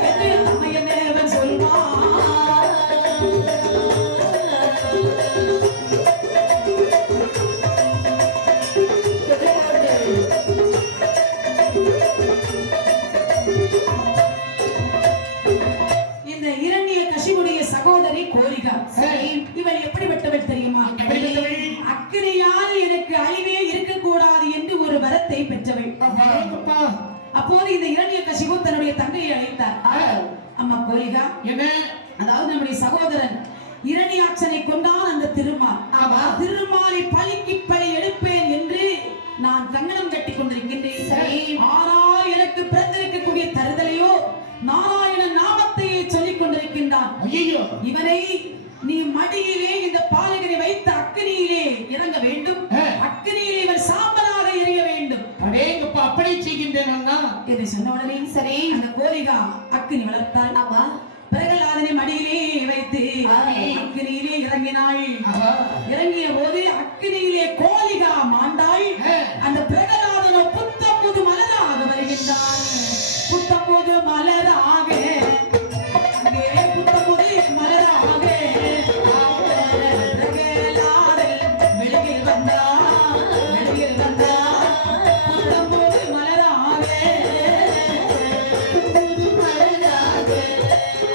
என்று அம்மையனேவன் சொல்வான். இந்த இரணிய கசிவுடைய சகோதரி கோலிகா இவள் எப்படிப்பட்டவள் தெரியுமா? அக்கினியால் எனக்கு அழிவே இருக்கக்கூடாது என்று ஒரு வரத்தை பெற்றவள். அப்போது இந்த இரணிய கசிவு தன்னுடைய தங்கையை அழைத்தார். அம்மா கோலிகா, என்ன? அதாவது நம்முடைய சகோதரன் இரணியாட்சனை கொண்டான் அந்த திருமால். திருமாலை பழிக்கு பழி எடுப்பேன் என்று நான் கங்கணம் கட்டி கொண்டிருக்கின்றேன். ஆனால் எனக்கு பிறந்திருக்கக்கூடிய தருதலையோ நாராயண நாமத்தையே சொல்லிக் கொண்டிருக்கின்றான். இவனை நீ மடியிலே இந்த பாலகனை வைத்த அக்கினியிலே இறங்க வேண்டும். அக்கினியிலே இவன் சாம்பலாக எரிய வேண்டும். அப்படி செய்கின்றேன் என்று சொன்ன உடனே சரி அந்த கோலிகா அக்கினி வளர்த்தாள். பிரகலாதனை மடியிலே வைத்து அக்கினியிலே இறங்கினாள். இறங்கிய போது அக்கினியிலே கோலிகா மாண்டாள். அந்த பிரகலாதனோ புத்தம் புது மலராக வருகின்றான். புத்தம் புது மலராக அங்கே புத்தம் புது மலராக பிரகலாதன் வெளியில் வந்தான். வெளியில் வந்தான் புத்தம் புது மலராக புது மலராக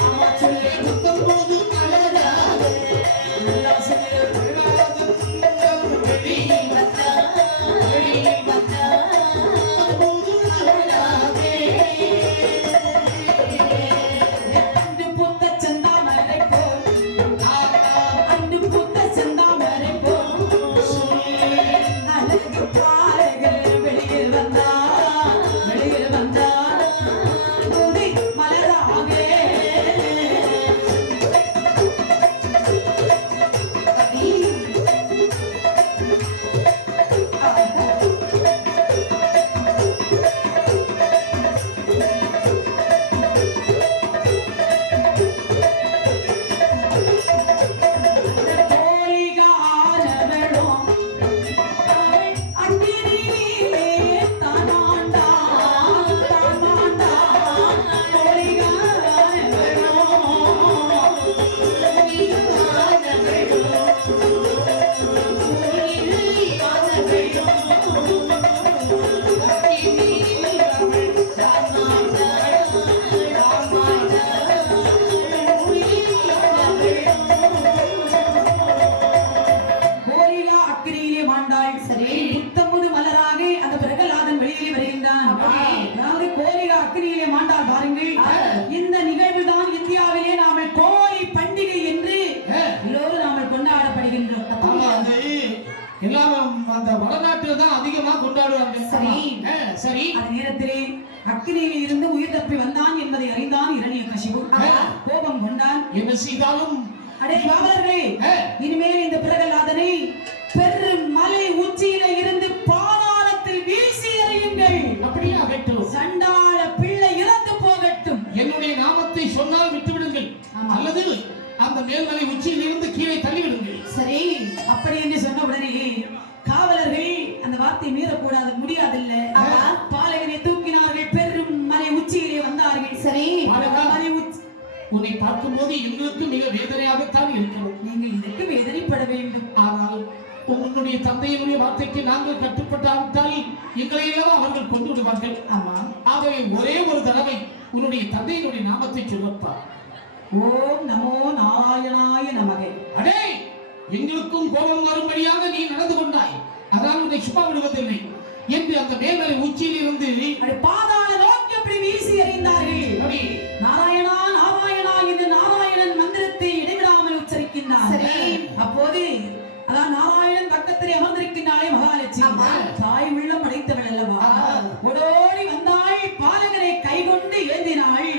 ஆமா சொல்லி புத்தம் புது மலராக நல்லா சொல்லி வெளியில் வந்தான். வெளியில் வந்தான் புது மலராக அன்று பூத்த செந்தாமரை போல் அன்று பூத்த செந்தாமரை போல் அழகு பாறைகள் வெளியில் வந்தார். வெளியில் வந்தார் புது மலராக கோலிகானவளும் அவள் அக்கினியிலே தானாண்டாள். தானாண்டாள் கோலிகானவளும் கோலிகா அக்கினியிலே மாண்டாள். சரி புத்தமுது மலராக அந்த பிரகலாதன் வெளியிலே வருகின்றான். அதாவது கோலிகா அக்கினியிலே மாண்டாள். பாருங்கள், இந்த நிகழ்வு தான் இந்தியாவிலே நாம கோலி பண்டிகை என்று எல்லோரும் நாம கொண்டாடப்படுகின்றோம். எல்லாம் அந்த வடநாட்டில் தான் அதிகமா கொண்டாடுவாங்க. சரி அந்த நேரத்திலே அக்கினியில் இருந்து உயிர் தப்பி வந்தான் என்பதை அறிந்தான் இரணிய கசிவு. கோபம் கொண்டான். என்ன செய்தாலும் அடே காவலர்களே, இனிமேல் இந்த பிரகலாதனை பெரும் மலை உச்சியில இருந்து அந்த மேல்மலை உச்சியில் இருந்து கீழே தள்ளிவிடுங்கள். சரி, அப்படி என்று சொன்ன உடனே காவலர்கள் அந்த வார்த்தை மீறக்கூடாது, முடியாதில்ல. பாலகனை தூக்கினார்கள், பெரும் மலை உச்சியிலே வந்தார்கள். சரி, மலை உன்னை பார்க்கும்போது எங்களுக்கு மிக வேதனையாகத்தான் இருக்கிறது. நீங்கள் இதற்கு வேதனைப்பட வேண்டும். ஆனால் உன்னுடைய தந்தையினுடைய வார்த்தைக்கு நாங்கள் கட்டுப்பட்டாவிட்டால் எங்களை எல்லாம் அவர்கள் கொண்டு விடுவார்கள். ஆமா, ஆகவே ஒரே ஒரு தடவை உன்னுடைய தந்தையினுடைய நாமத்தை சொல்லப்பா. ஓம் நமோ நாராயணாய நமகே. அடே, எங்களுக்கும் கோபம் வரும்படியாக நீ நடந்து கொண்டாய், அதனால் உன்னை சும்மா விடுவதில்லை என்று அந்த மேல்மலை உச்சியில் இருந்து பாதாள நோக்கி அப்படி வீசி எறிந்தார்கள். நாராயணா நாராயணா என்று நாராயணன் மந்திரத்தை இடைவிடாமல் உச்சரிக்கின்றார். அப்போது அதான் நாராயணன் பக்கத்திலே அமர்ந்திருக்கின்றாளே மகாலட்சுமி, தாய் உள்ளம் அடைத்தவள் அல்லவா, ஓடோடி வந்தாள், பாலகனை கைகொண்டு ஏந்தினாள்.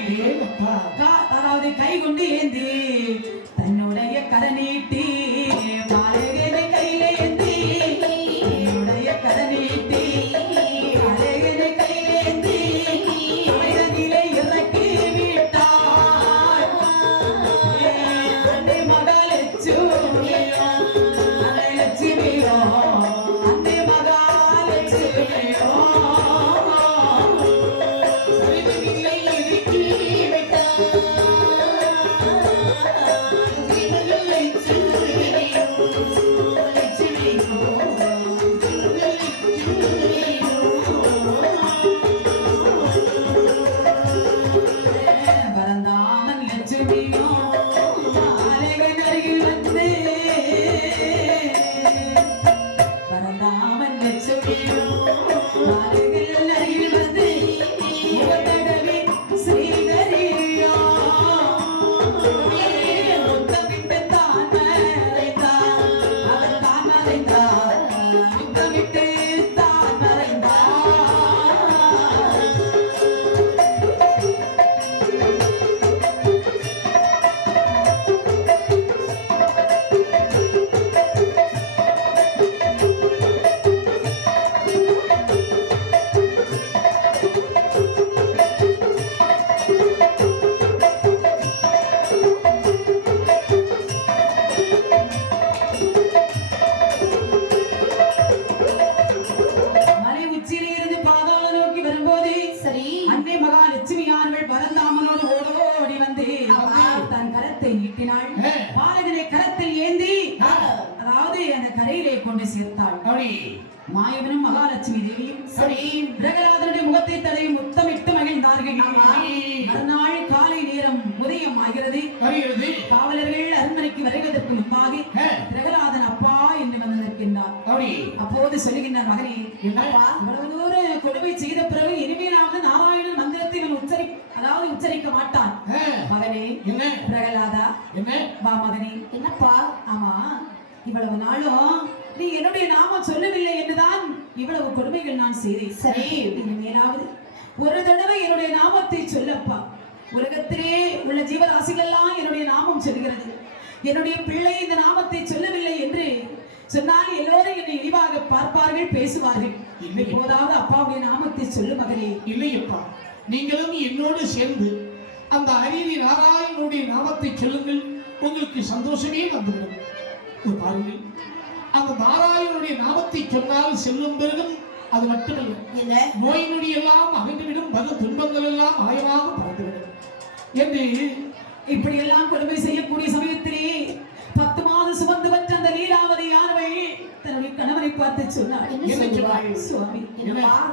அதாவது கைகொண்டு ஏந்தி தன்னுடைய கரநீட்டி பாலகனை கையில ஏந்தி, தன்னுடைய கரநீட்டி பாலகனை கையில ஏந்தி ஆயுதத்திலே இறக்கி விட்டாள். அன்னை மகாலட்சுமியோ, அன்னை லட்சுமியோ, அன்னை மகாலட்சுமியோ பரந்தாமன் லட்சுமியோ பாலகன் அருகில் வந்து, பரந்தாமன் லட்சுமியோ பாலகன் அருகில் வந்து முகத்தடவி ஸ்ரீதரியா முத்தமிட்டு தான் மறைந்தார், அவர் தான் மறைந்தார், முத்தமிட்டு தான் மறைந்தார். மலை உச்சியிலே இருந்து பாதாள நோக்கி வரும்போது சரி, அன்னை மகாலட்சுமியானவள் பரந்தாமனோடு ஓடோடி வந்து தன் கரத்தை நீட்டினாள். பாலகனை கரத்தில் ஏந்தி அதாவது அந்த கரையிலே கொண்டு சேர்த்தாள். மாயவனும் மகாலட்சுமி தேவியும் சரி பிரகலாதனுடைய முகத்தை தடவி முத்தமிட்டு மகிழ்ந்தார்கள். மறுநாள் காலை நேரம் உதயம் ஆகிறது. காவலர்கள் அரண்மனைக்கு வருவதற்கு முன்பாக பிரகலாதன் அப்பா என்று வந்து நிற்கின்றார். அப்போது சொல்லுகின்றார், மகனே, இவ்வளவு தூரம் கொடுமை செய்த பிறகு இனிமேலாவது நாராயணன் மந்திரத்தை இவன் உச்சரிக்க மாட்டான். மகனே பிரகலாதா, வா மகனே. என்னப்பா? ஆமா, இவ்வளவு நாளும் நீ என்னுடைய நாமம் சொல்லவில்லை என்றுதான் இவ்வளவு கொடுமைகள் நான் செய்தேன். சரி, இனிமேலாவது ஒரு தடவை என்னுடைய நாமத்தை சொல்லப்பா. உலகத்திலே உள்ள ஜீவராசிகள் எல்லாம் என்னுடைய நாமம் சொல்கிறது. என்னுடைய பிள்ளை இந்த நாமத்தை சொல்லவில்லை என்று சொன்னால் எல்லோரும் என்னை இழிவாக பார்ப்பார்கள், பேசுவார்கள். இப்போதாவது அப்பாவுடைய நாமத்தை சொல்லு மகனே. இல்லையப்பா, நீங்களும் என்னோடு சேர்ந்து அந்த ஹரி நாராயணனுடைய நாமத்தை சொல்லுங்கள், உங்களுக்கு சந்தோஷமே வந்துவிடும். பாருங்கள், அந்த நாராயணனுடைய நாமத்தை சொன்னால் செல்லும் பிறகும் அது மட்டுமல்ல, நோய் நொடி எல்லாம் அகன்றுவிடும், வரும் துன்பங்கள் எல்லாம் ஆயமாக பறந்துவிடும் என்று இப்படி எல்லாம் கொடுமை செய்யக்கூடிய சமயத்திலே 10 மாதம் சுமந்து வந்த அந்த லீலாவதி யானவள் தன்னுடைய கணவனை பார்த்து சொன்னாள், சுவாமி,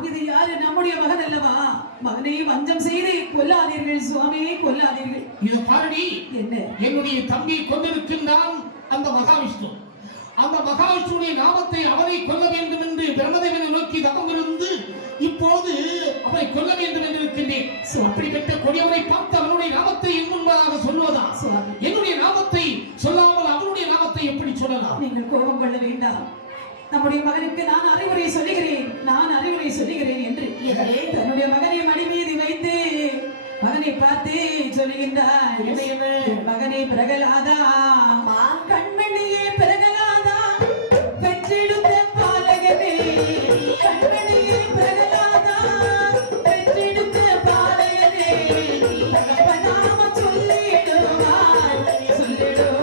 இது யாரு? நம்முடைய மகன் அல்லவா? மகனை வஞ்சம் செய்து கொல்லாதீர்கள் சுவாமி, கொல்லாதீர்கள். இது பாரடி, என்ன என்னுடைய தம்பி கொண்டிருக்கின்றான் அந்த மகாவிஷ்ணு. அந்த மகாவிஷ்ணுடைய நாமத்தை அவனை கொல்ல வேண்டும் என்று பிரம்மதேவனை நோக்கி தவம் இருந்து இப்போது அவனை கொல்ல வேண்டும் என்று இருக்கின்றேன். அப்படிப்பட்ட கொடியவனை பார்த்து அவனுடைய நாமத்தை என் முன்பதாக சொல்வதா? என்னுடைய நாமத்தை சொல்லாமல் அவனுடைய நாமத்தை எப்படி சொல்லலாம்? நீங்கள் கோபம் கொள்ள வேண்டாம். நம்முடைய மகனுக்கு நான் அறிவுரை சொல்லுகிறேன் என்று தன்னுடைய மகனை மடி மீது வைத்து மகனை பார்த்து சொல்லுகின்றார், மகனை பிரகலாதா, கண்மணியே பிரகலாதா, பெற்றெடுத்த பாலகனே, கண்மணியே பிரகலாதா, பெற்றெடுத்த பாலகனே, நாம சொல்லிடுவார், சொல்லிடுவார்.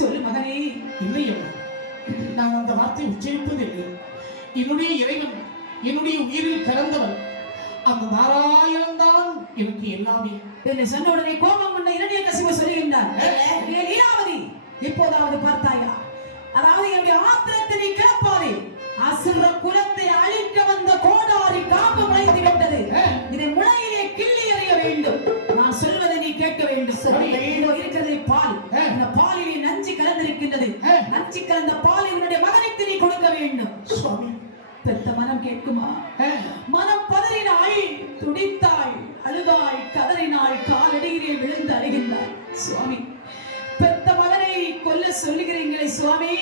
சொல்லு மகனே. இல்லை அம்மா, நான் அந்த வார்த்தை உச்சரிப்பது இல்லை. என்னுடைய இறைவன், என்னுடைய உயிரில் பிறந்தவன் அந்த நாராயணன் தான் எனக்கு எல்லாமே என்று சொன்ன உடனே கோபம் கொண்ட இரணியகசிபு சொல்லுகின்றார், ஏ லீலாவதி, இப்போதாவது பார்த்தாயா? அதாவது என்னுடைய ஆத்திரத்தை நீ கிளப்பாதே. அசுர குலத்தை அழிக்க வந்த கோடாரி காப்பு முளைத்து விட்டது. இதை முளையிலே கிள்ளி எறிய வேண்டும். நான் சொல்வதை நீ கேட்க வேண்டும். இதோ இருக்கிறது பால். இந்த பாலிலே நஞ்சு கலந்திருக்கின்றது. நஞ்சு கலந்த பால் என்னுடைய மகனுக்கு நீ கொடுக்க வேண்டும். சுவாமி, பெத்த மனம் கேட்குமா? மனம் பதறினாள், துடித்தாள், அழுதாள், கதறினாள், காலடியிலே விழுந்து அழுகின்றாள். சுவாமி, பெத்த மகனை கொல்ல சொல்லுகிறீங்களே சுவாமி,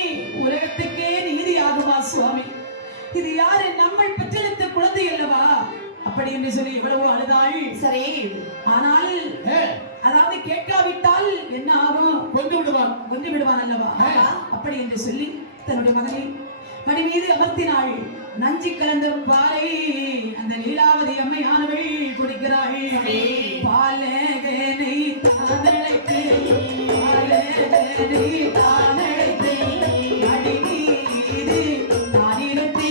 உலகத்துக்கே நீதி ஆகுமா சுவாமி? இது யாரு? நம்மை பெற்றெடுத்த குழந்தை அல்லவா? அப்படி என்று சொல்லி எவ்வளவோ அழுதாள். சரி, ஆனால் அதாவது கேட்காவிட்டால் என்ன ஆகும்? கொண்டு விடுவான் அல்லவா? அப்படி என்று சொல்லி தன்னுடைய மகனை மடி மீது அமர்த்தினாள். நஞ்சு கலந்த பாலை அந்த லீலாவதி அம்மையானவள் குடிக்கிறாள். பாலகனை தானழைத்து, பாலகனை தானழைத்து, மடி மீது தானிருத்தி,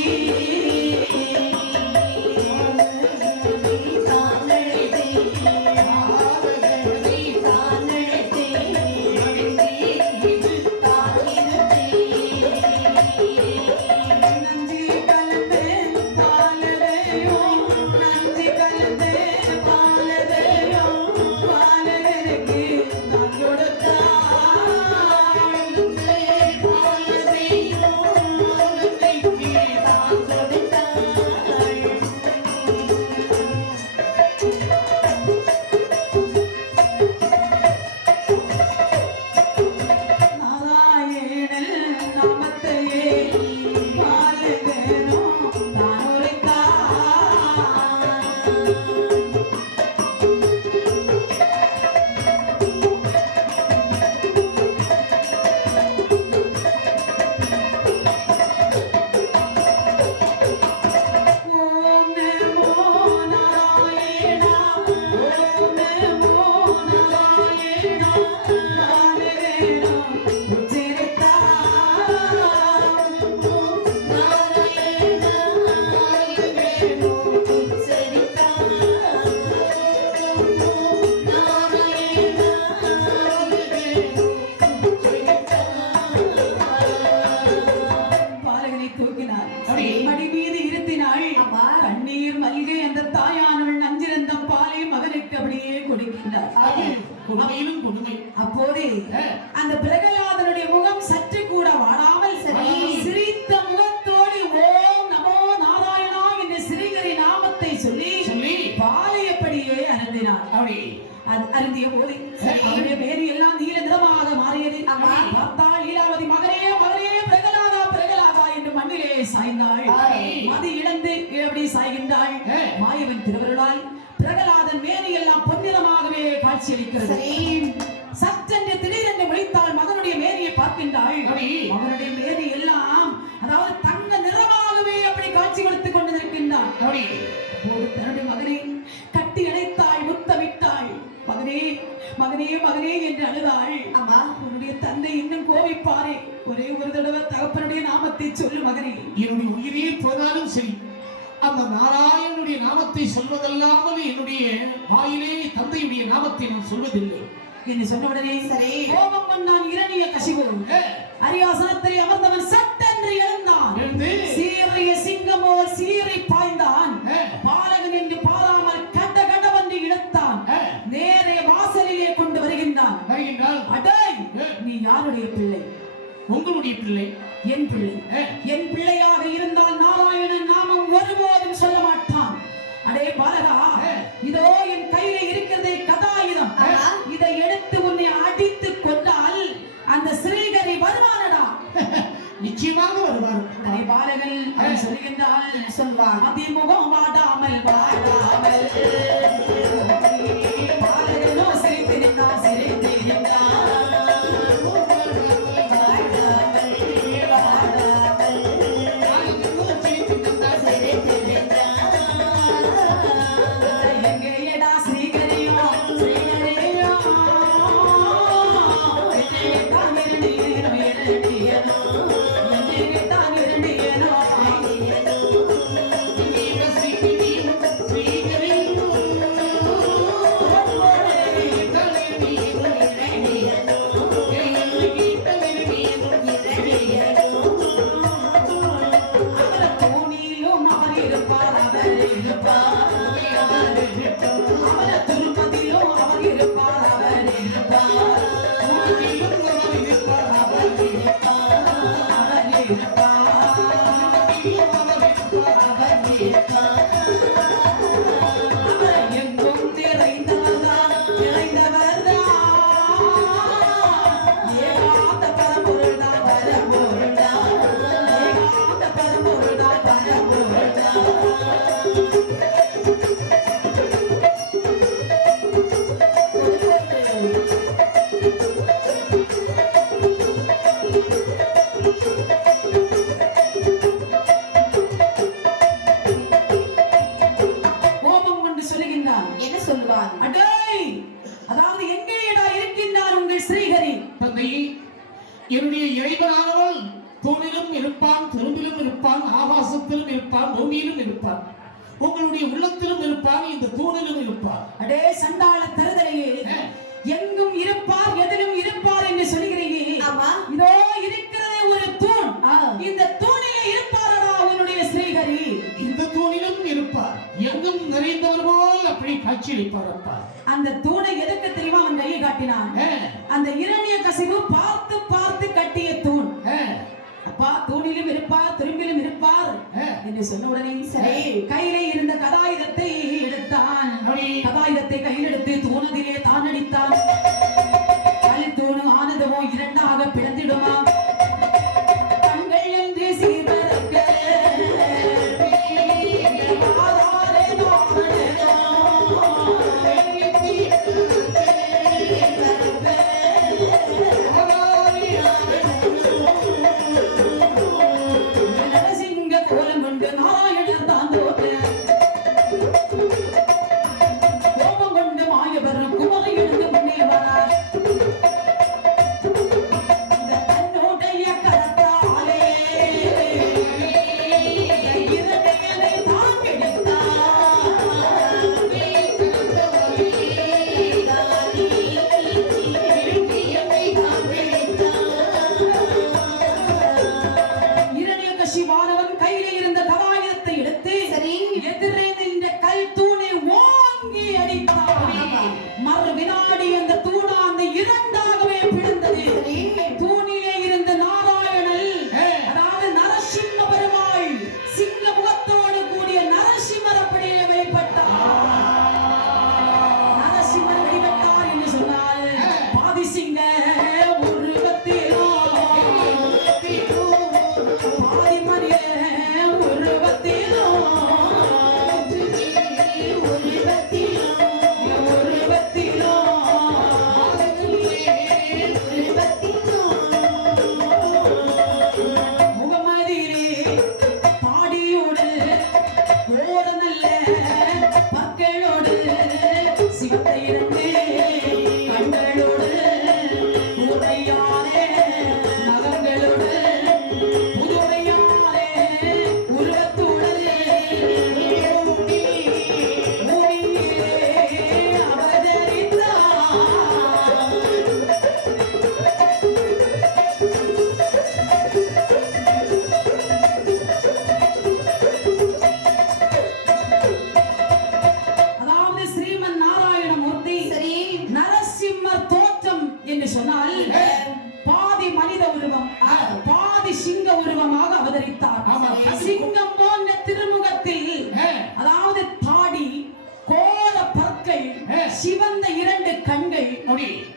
அப்போது அந்த பிரகலாதனுடைய முகம் சற்று கூட வாடாமல் சிரித்த முகத்தோடு ஓம் நமோ நாராயணா என்ற ஸ்ரீஹரி நாமத்தை சொல்லி பாலையப்படியே அருந்தினார். அருந்திய போது அவருடைய மேரி எல்லாம் நீல நிறமாக மாறியது. பார்த்தால் லீலாவதி மகனே மகனே பிரகலாதா பிரகலாதா என்று மண்ணிலே சாய்ந்தாள். மதி இழந்து எப்படி சாய்கின்றாள்? மாயவன் திருவருளால் பிரகலாதன் மேனி எல்லாம் பொன்னிறமாகவே காட்சியளிக்கிறது. சற்றென்று திடீரென்று விழித்தாள். மகனுடைய மேனியை பார்க்கின்றாள். மகனுடைய மேனி எல்லாம் அதாவது தங்க நிறமாகவே அப்படி காட்சி கொடுத்துக் கொண்டு இருக்கின்றான். தன்னுடைய மகனை கட்டி அணைத்தாள், முத்தமிட்டாள். மகனே மகனே மகனே என்று அழுதாள். ஆமா, உன்னுடைய தந்தை இன்னும் கோபிப்பாரே, ஒரே ஒரு தடவை தகப்பனுடைய நாமத்தை சொல்லு மகனே. என்னுடைய உயிரே போனாலும் சரி, அந்த நாராயணனுடைய நாமத்தை சொல்வதல்லாமல் என்னுடைய வாயிலே தந்தையுடைய நாமத்தை நான் சொல்வதில்லை என்று சொன்ன உடனே சரி கோபம் கொண்டான் இரணியகசிபு. அரியாசனத்தில் அமர்ந்தவன் சட்டென்று எழுந்தான். சீரிய சிங்கமோ சீறி பாய்ந்தான். பாலகன் என்று பாராமல் கட்ட கடவென்று இழுத்தான். நேரே வாசலிலே கொண்டு வருகின்றான். அடே, நீ யாருடைய பிள்ளை? உங்களுடைய பிள்ளை. என் பிள்ளை. என் பிள்ளையாக இருந்தால் நாராயணன் நாமம் ஒருபோதும் சொல்ல மாட்டான். அடே பாலகா, இதோ என் கையில இருக்கிறதே கதாயுதம். இதை எடுத்து உன்னை அடித்து கொண்டால் அந்த ஸ்ரீஹரி வருவானடா. நிச்சயமாக வருவார். அடே பாலகன் சொல்கின்றால் சொல்வார், அதிமுகம் வாடாமல் வாடாமல் பாலகனோ சிரித்திருந்தான் சிரித்திருந்தான். Yeah. எங்கும் நிறைந்தவர்தான் ஏகாந்த பரம்பொருள்தான் பரம்பொருள்தான் ஏகாந்த பரம்பொருள்தான் பரம்பொருள்தான் கோபம் கொண்டு சொல்லுகின்றான். என்ன சொல்லுவான்? அடேய், அதாவது எங்கேடா இருக்கின்றார் உங்கள் ஸ்ரீஹரி? தந்தையே, என்னுடைய இறைவனானவள் தூணிலும் இருப்பான், திரும்பிலும் இருப்பான், ஆகாசத்திலும் இருப்பான், பூமியிலும் இருப்பான், உங்களுடைய உள்ளத்திலும் இருப்பான், இந்த தூணிலும் இருப்பான். அடே சண்டாள தருதலையே, எங்கும் இருப்பார் எதிலும் இருப்பார் என்று சொல்கிறீங்க. ஆமா. இதோ இருக்கிறது ஒரு தூண். இந்த தூணிலே இருப்பாரடா உன்னுடைய ஸ்ரீஹரி. இந்த தூணிலும் இருப்பார், எங்கும் நிறைந்தவர் போல் அப்படி காட்சியளிப்பார். அப்பா, அந்த தூணை எதுக்கு தெரியுமா அவன் கையை காட்டினான்? அந்த இரணியகசிபு பார்த்து பார்த்து கட்டிய தூண். அப்பா, தூணிலும் இருப்பார் திரும்பிலும் இருப்பார் என்று சொன்ன உடனே சரி, கையிலே இருந்த கதாயுதத்தை எடுத்தான். கதாயுதத்தை கையில் எடுத்து தூணதிலே தான் அடித்தான். கல் தூணு ஆனதமோ இரண்டாக பிளந்திடுமா, கண்கள் என்று சீர்பரக்க ஆதாரே நரசிங்க கோலம் கொண்டு நாராயணர் தான் தோற்ற கோபம் கொண்டு மாயவர் குமரை எடுத்து முன்னே வரார். இந்த தன்னுடைய கரத்தாலே இரட்டையனை தான் இரணியகசிவானவன் கையிலே இருந்த கதாயுதத்தை எடுத்து சரி. எதிரே நின்ற கல் தூணை ஓங்கி அடித்தான். மறு வினாடி அந்த தூணா அந்த இரண்டாகவே பிளந்தது. தூணிலே இருந்த நாராயணல், அதாவது நரசிம்ம பெருமாள் சிங்க முகத்தோடு கூடிய நரசிம்மர் அப்படியே வெளிப்பட்டார். நரசிம்மர் வெளிப்பட்டார் என்று சொன்னால் பாதிசிங்க உருவத்திலோ பாதி மனித உருவத்திலோ உருவத்திலோ முகமதியிலே தாடியோடு கோர நல்ல பற்களோடு சிவத்தை இரண்டு கண்களோடு உரையாரே நகங்களோடு புதுமையாரே உருவத்தோடு பூமியிலே அவதரித்தார். அதாவது ஸ்ரீமன் நாராயணமூர்த்தி சரி. நரசிம்மர் தோற்றம் என்று சொன்னால் பாதி மனித உருவம், பாதி சிங்க உருவமாக அவதரித்தார். ஆமா. சிங்கம் போன்ற திருமுகத்தில் அதாவது தாடி, கோர பற்கள், சிவந்த இரண்டு கண்கள்,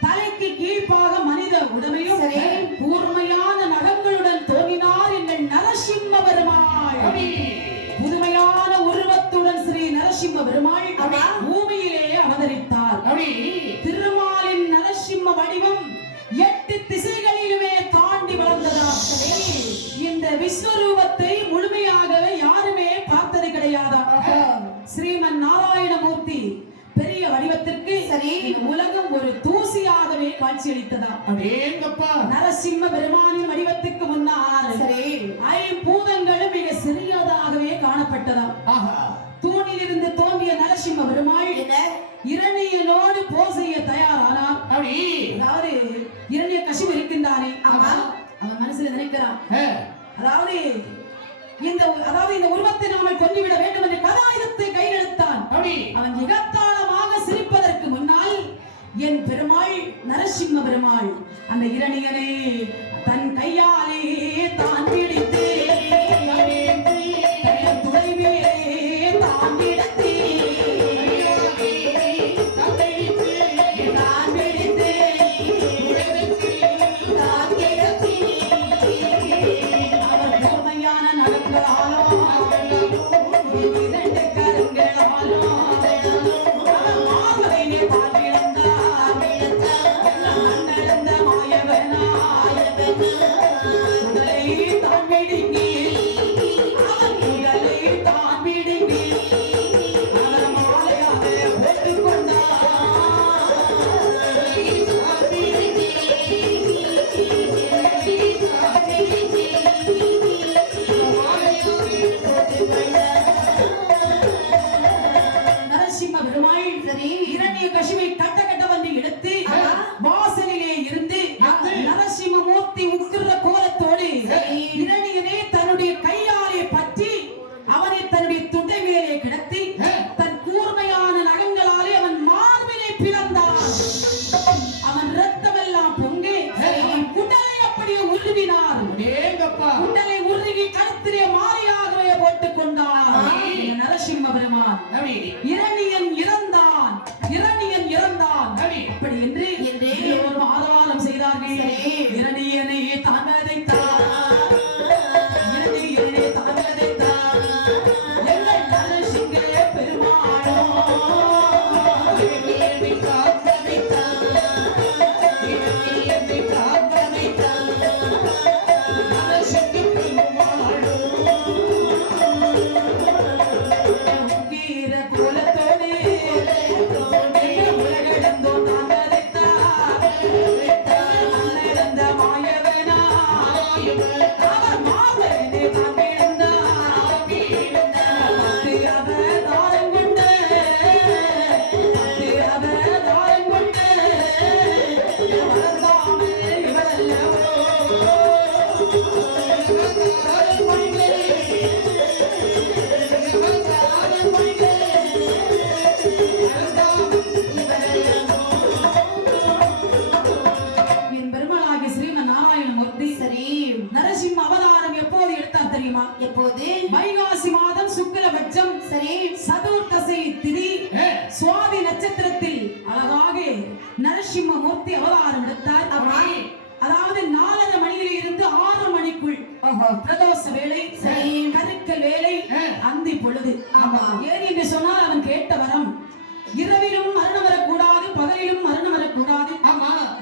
தலைக்கு கீழ்ப்பாக மனித உடமையும் சரி. கூர்மையான நகங்களுடன் தோன்றினார் எங்கள் நரசிம்ம பெருமாள். புதுமையான உருவத்துடன் ஸ்ரீ நரசிம்ம பெருமாள் ஆமா. பூமியிலே அவதரித்தார். திருமாலின் நரசிம்ம வடிவம் 8 திசைகளிலுமே தாண்டி வளர்ந்ததாம். இந்த விஸ்வரூபத்தை முழுமையாகவே யாருமே பார்த்தது கிடையாதாம். ஸ்ரீமன் நாராயணமூர்த்தி பெரிய வடிவத்திற்கு சரி. உலகம் ஒரு தூசியாகவே காட்சியளித்ததாம். அடேங்கப்பா, நரசிம்ம பெருமானின் வடிவத்துக்கு முன்னால் சரி. ஐம்பூதங்களும் மிக சிறியதாகவே காணப்பட்டதாம். ஆஹா, தூணிலிருந்து தோன்றிய நரசிம்ம பெருமாள் என்ன? இரணியனோடு போர் செய்ய தயாரானார். அப்படி அதாவது இரணிய கசிவு இருக்கின்றானே, ஆமா. அவன் மனசுல நினைக்கிறான், ஆ, அதாவது இந்த உருவத்தை நாமல் கொன்றுவிட வேண்டும் என்று கதாயுதத்தை கையில் எடுத்தான். அப்படி அவன் இகத்தாளமாக சிரிப்பதற்கு முன்னால் என் பெருமாள் நரசிம்ம பெருமாள் அந்த இரணியனை தன் கையாலே தான் பிடி பிடுங்கி அவன் உடலை தான் பிடுங்கி அவன் மாலையாக போட்டுக் கொண்டான். நரசிம்ம பெருமாள் இரணிய கசிவை கட்ட கட்ட வந்து எடுத்து வாசலிலே இருந்து நரசிம்ம மூர்த்தி உக்கிர கோலத்தோடு இரணியனை தன்னுடைய கையாலே பற்றி அவனை தன்னுடைய துண்டை மேலே கிடத்தி தன் கூர்மையான நகங்களாலே அவன் மார்பிலே பிளந்தான். அவன் ரத்தமெல்லாம் பொங்கி அவன் குண்டலை அப்படியே உருவினார். குண்டலை உருவி கழுத்திலே மாலையாகவே போட்டுக் கொண்டான். நரசிம்ம பெருமான் இரணியன் இறந்தான், இரணியன் இறந்தான் அப்படி என்று எல்லோரும் ஆதாரம் செய்தார்கள். இரணியனை தாங்கதைத்தான், இரணியனை தாங்கதைத்தான் எங்கள் நரசிங்க பெருமானோ. இரணியனை தாங்கதைத்தான், இரணியனை தாங்கதைத்தான் நரசிங்க பெருமானோ. உக்கிர கோலத்தோடு உலகளந்தோ தாங்கதைத்தான் மன்னிருந்த மாயவனா அவர் மாவனே தாங்கிருந்தான். பத்து அவதாரம் கொண்டு, பத்து அவதாரம் கொண்டு வளர்ந்தாமே இவரல்லவோ. என் பெருமாளாகிய ஸ்ரீமன் நாராயணமூர்த்தி நரசிம்ம அவதாரம் எப்போது எடுத்தார் தெரியுமா? எப்போது? வைகாசி மாதம் சுக்லபட்சம் சதுர்தசி திதி சுவாதி நட்சத்திரத்தில் அழகாக நரசிம்ம மூர்த்தி அவதாரம் எடுத்தார். அதாவது 4:30 மணியில் இருந்து 6 மணிக்குள் பிரதோஷ வேளை, கருக்கல் வேளை, அந்தி பொழுது. ஏன் என்று சொன்னால் அவன் கேட்ட வரம் இரவிலும் மரணம் வரக்கூடாது, பகலிலும் மரணம் வரக்கூடாது,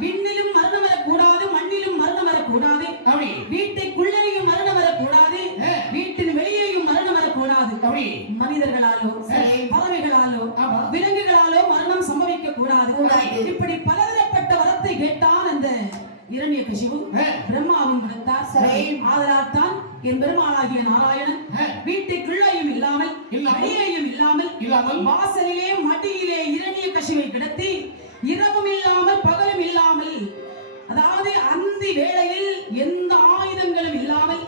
விண்ணிலும் மரணம் வரக்கூடாது, மண்ணிலும் மரணம் வரக்கூடாது, வீட்டுக்குள்ளேயும் மரணம் வரக்கூடாது, வீட்டின் வெளியேயும் மரணம் வரக்கூடாது. மனிதர்களாலோ பறவைகளாலோ விலங்குகளாலோ மரணம் சம்பவிக்க கூடாது. இப்படி பலதரப்பட்ட வரத்தை கேட்டான் அந்த இரண்யகசிபு. பிரம்மாவும் கொடுத்தார். ஆதலால் தான் என் பெருமாளாகிய நாராயணன் வீட்டுக்குள்ளேயும் இல்லாமல் வெளியேயும் இல்லாமல் வாசலிலே மடியிலே இரண்யகசிபை கிடத்தி இரவும் இல்லாமல் பகலும் இல்லாமல், அதாவது அந்தி வேளையில் எந்த ஆயுதங்களும் இல்லாமல்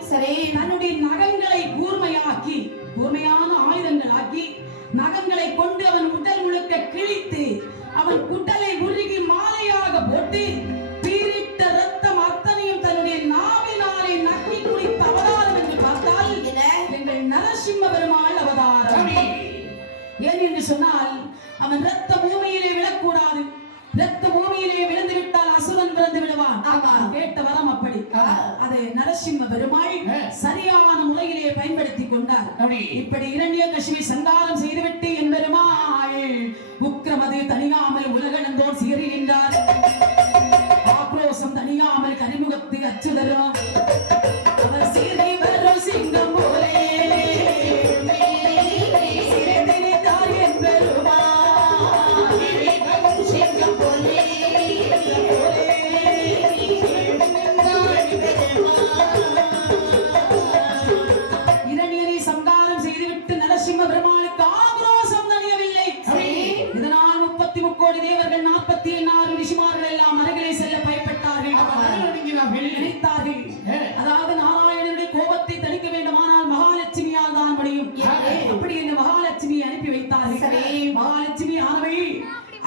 தன்னுடைய நகங்களை கூர்மையாக்கி, கூர்மையான ஆயுதங்களாக்கி நகங்களை கொண்டு அவன் உடல் முழுக்க கிழித்து அவன் குடலை உருகி மாலையாக போட்டு பீரிட்ட ரத்தம் அத்தனையும் தன்னுடைய நாவினாலே நக்கி குடித்த அவதாரம் என்று பார்த்தால் எங்கள் நரசிம்ம பெருமாள் அவதாரம். ஏன் என்று சொன்னால் அவன் ரத்த பூமியிலே விழக்கூடாது. ரத்த பூமியிலே விழுந்து விட்டால் அசுரன் பிறந்து விடுவான். கேட்ட வரம் அப்படி. அதை நரசிம்ம பெருமாள் சரியான முறையிலே பயன்படுத்தி கொண்டார். இப்படி இரண்யகசிபை சங்காரம் செய்துவிட்டு என் பெருமாள் உக்கிரமது தனியாமல் உலகளந்தோர் சீறுகின்றார். ஆக்ரோஷம் தனியாமல் கரிமுகத்து அச்சுதரும் அவர் சீரை வரும் சிங்கம் போலே சிறைத்தினித்தார் என் பெருமாள் சிங்கம் போலே இரணியனை சங்காரம் செய்துவிட்டு நரசிம்ம பெருமாளுக்கு ஆக்ரோஷம் தணியவில்லை. இதனால் 33 கோடி தேவர்கள் 46 ரிஷிமார்கள் எல்லாம் அருகிலே செல்ல பயப்பட்டார்கள். நினைத்தார்கள், அதாவது நாராயணனுடைய கோபத்தை தணிக்க வேண்டுமானால் மகாலட்சுமியால் தான் முடியும். அப்படி என்று மகாலட்சுமியை அனுப்பி வைத்தார்கள். மகாலட்சுமி ஆனவள்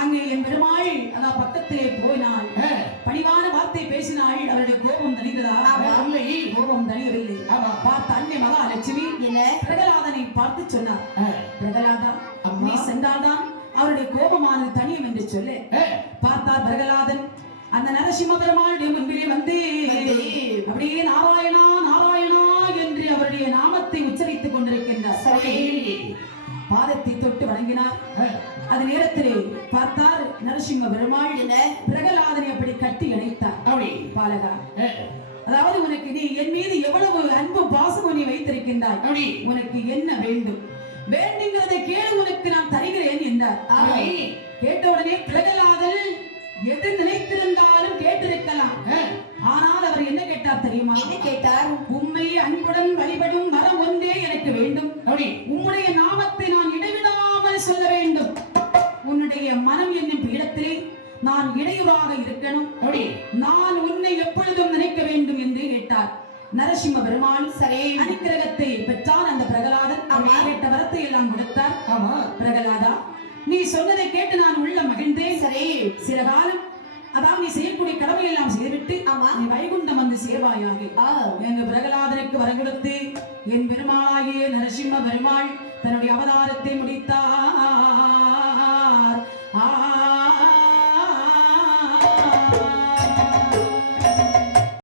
அங்கே என் பெருமாள் அதான் பக்கத்திலே போயினாள். பணிவான வார்த்தை பேசினாள். அவருடைய கோபம் தணிந்ததா? கோபம் தணியவில்லை. பார்த்த அன்னை மகாலட்சுமி பிரகலாதனை பார்த்து சொன்னார், பிரகலாதா நீ சென்றால்தான் அவருடைய கோபமானது தனியும் என்று சொல்லு. பார்த்தார் பிரகலாதன் அந்த நரசிம்ம பெருமாளுடைய முன்பிலே வந்து அப்படியே நாராயணா நாராயணா என்று அவருடைய நாமத்தை உச்சரித்துக் கொண்டிருக்கின்றார். பாதத்தை தொட்டு வணங்கினார். அது நேரத்திலே பார்த்தார் நரசிம்ம பெருமாள் பிரகலாதனை அப்படி கட்டி அணைத்தார். பாலகா, அதாவது உனக்கு நீ என் மீது எவ்வளவு அன்பு கேட்கின்றாய். அப்படி. உனக்கு என்ன வேண்டும்? வேண்டுங்கிறதை கேளு, உனக்கு நான் தருகிறேன் என்றார். அப்படி. கேட்ட உடனே பிரகலாதன் எது நினைத்திருந்தாலும் கேட்டிருக்கலாம். ஆனால் அவர் என்ன கேட்டார் தெரியுமா? என்ன கேட்டார்? உம்மை அன்புடன் வழிபடும் வரம் ஒன்றே எனக்கு வேண்டும். அப்படி. உம்முடைய நாமத்தை நான் இடைவிடாமல் சொல்ல வேண்டும். உன்னுடைய மனம் என்னும் பீடத்திலே நான் இடையூறாக இருக்கணும். அப்படி. நான் உன்னை எப்பொழுதும் நினைக்க வேண்டும் என்று கேட்டார். நரசிம்ம பெருமாள் சரி அனுக்கிரகத்தை பெற்றார். அந்த பிரகலாதன் கேட்ட வரத்தை எல்லாம் கொடுத்தார். ஆமா. பிரகலாதா, நீ சொன்னதை கேட்டு நான் உள்ள மகிழ்ந்தேன். சரி சில காலம் அதாவது நீ செய்யக்கூடிய கடமை எல்லாம் செய்துவிட்டு ஆமா நீ வைகுண்டம் வந்து சேர்வாயாக. எங்க பிரகலாதனுக்கு வரம் கொடுத்து என் பெருமாளாகிய நரசிம்ம பெருமாள் தன்னுடைய அவதாரத்தை முடித்தார்.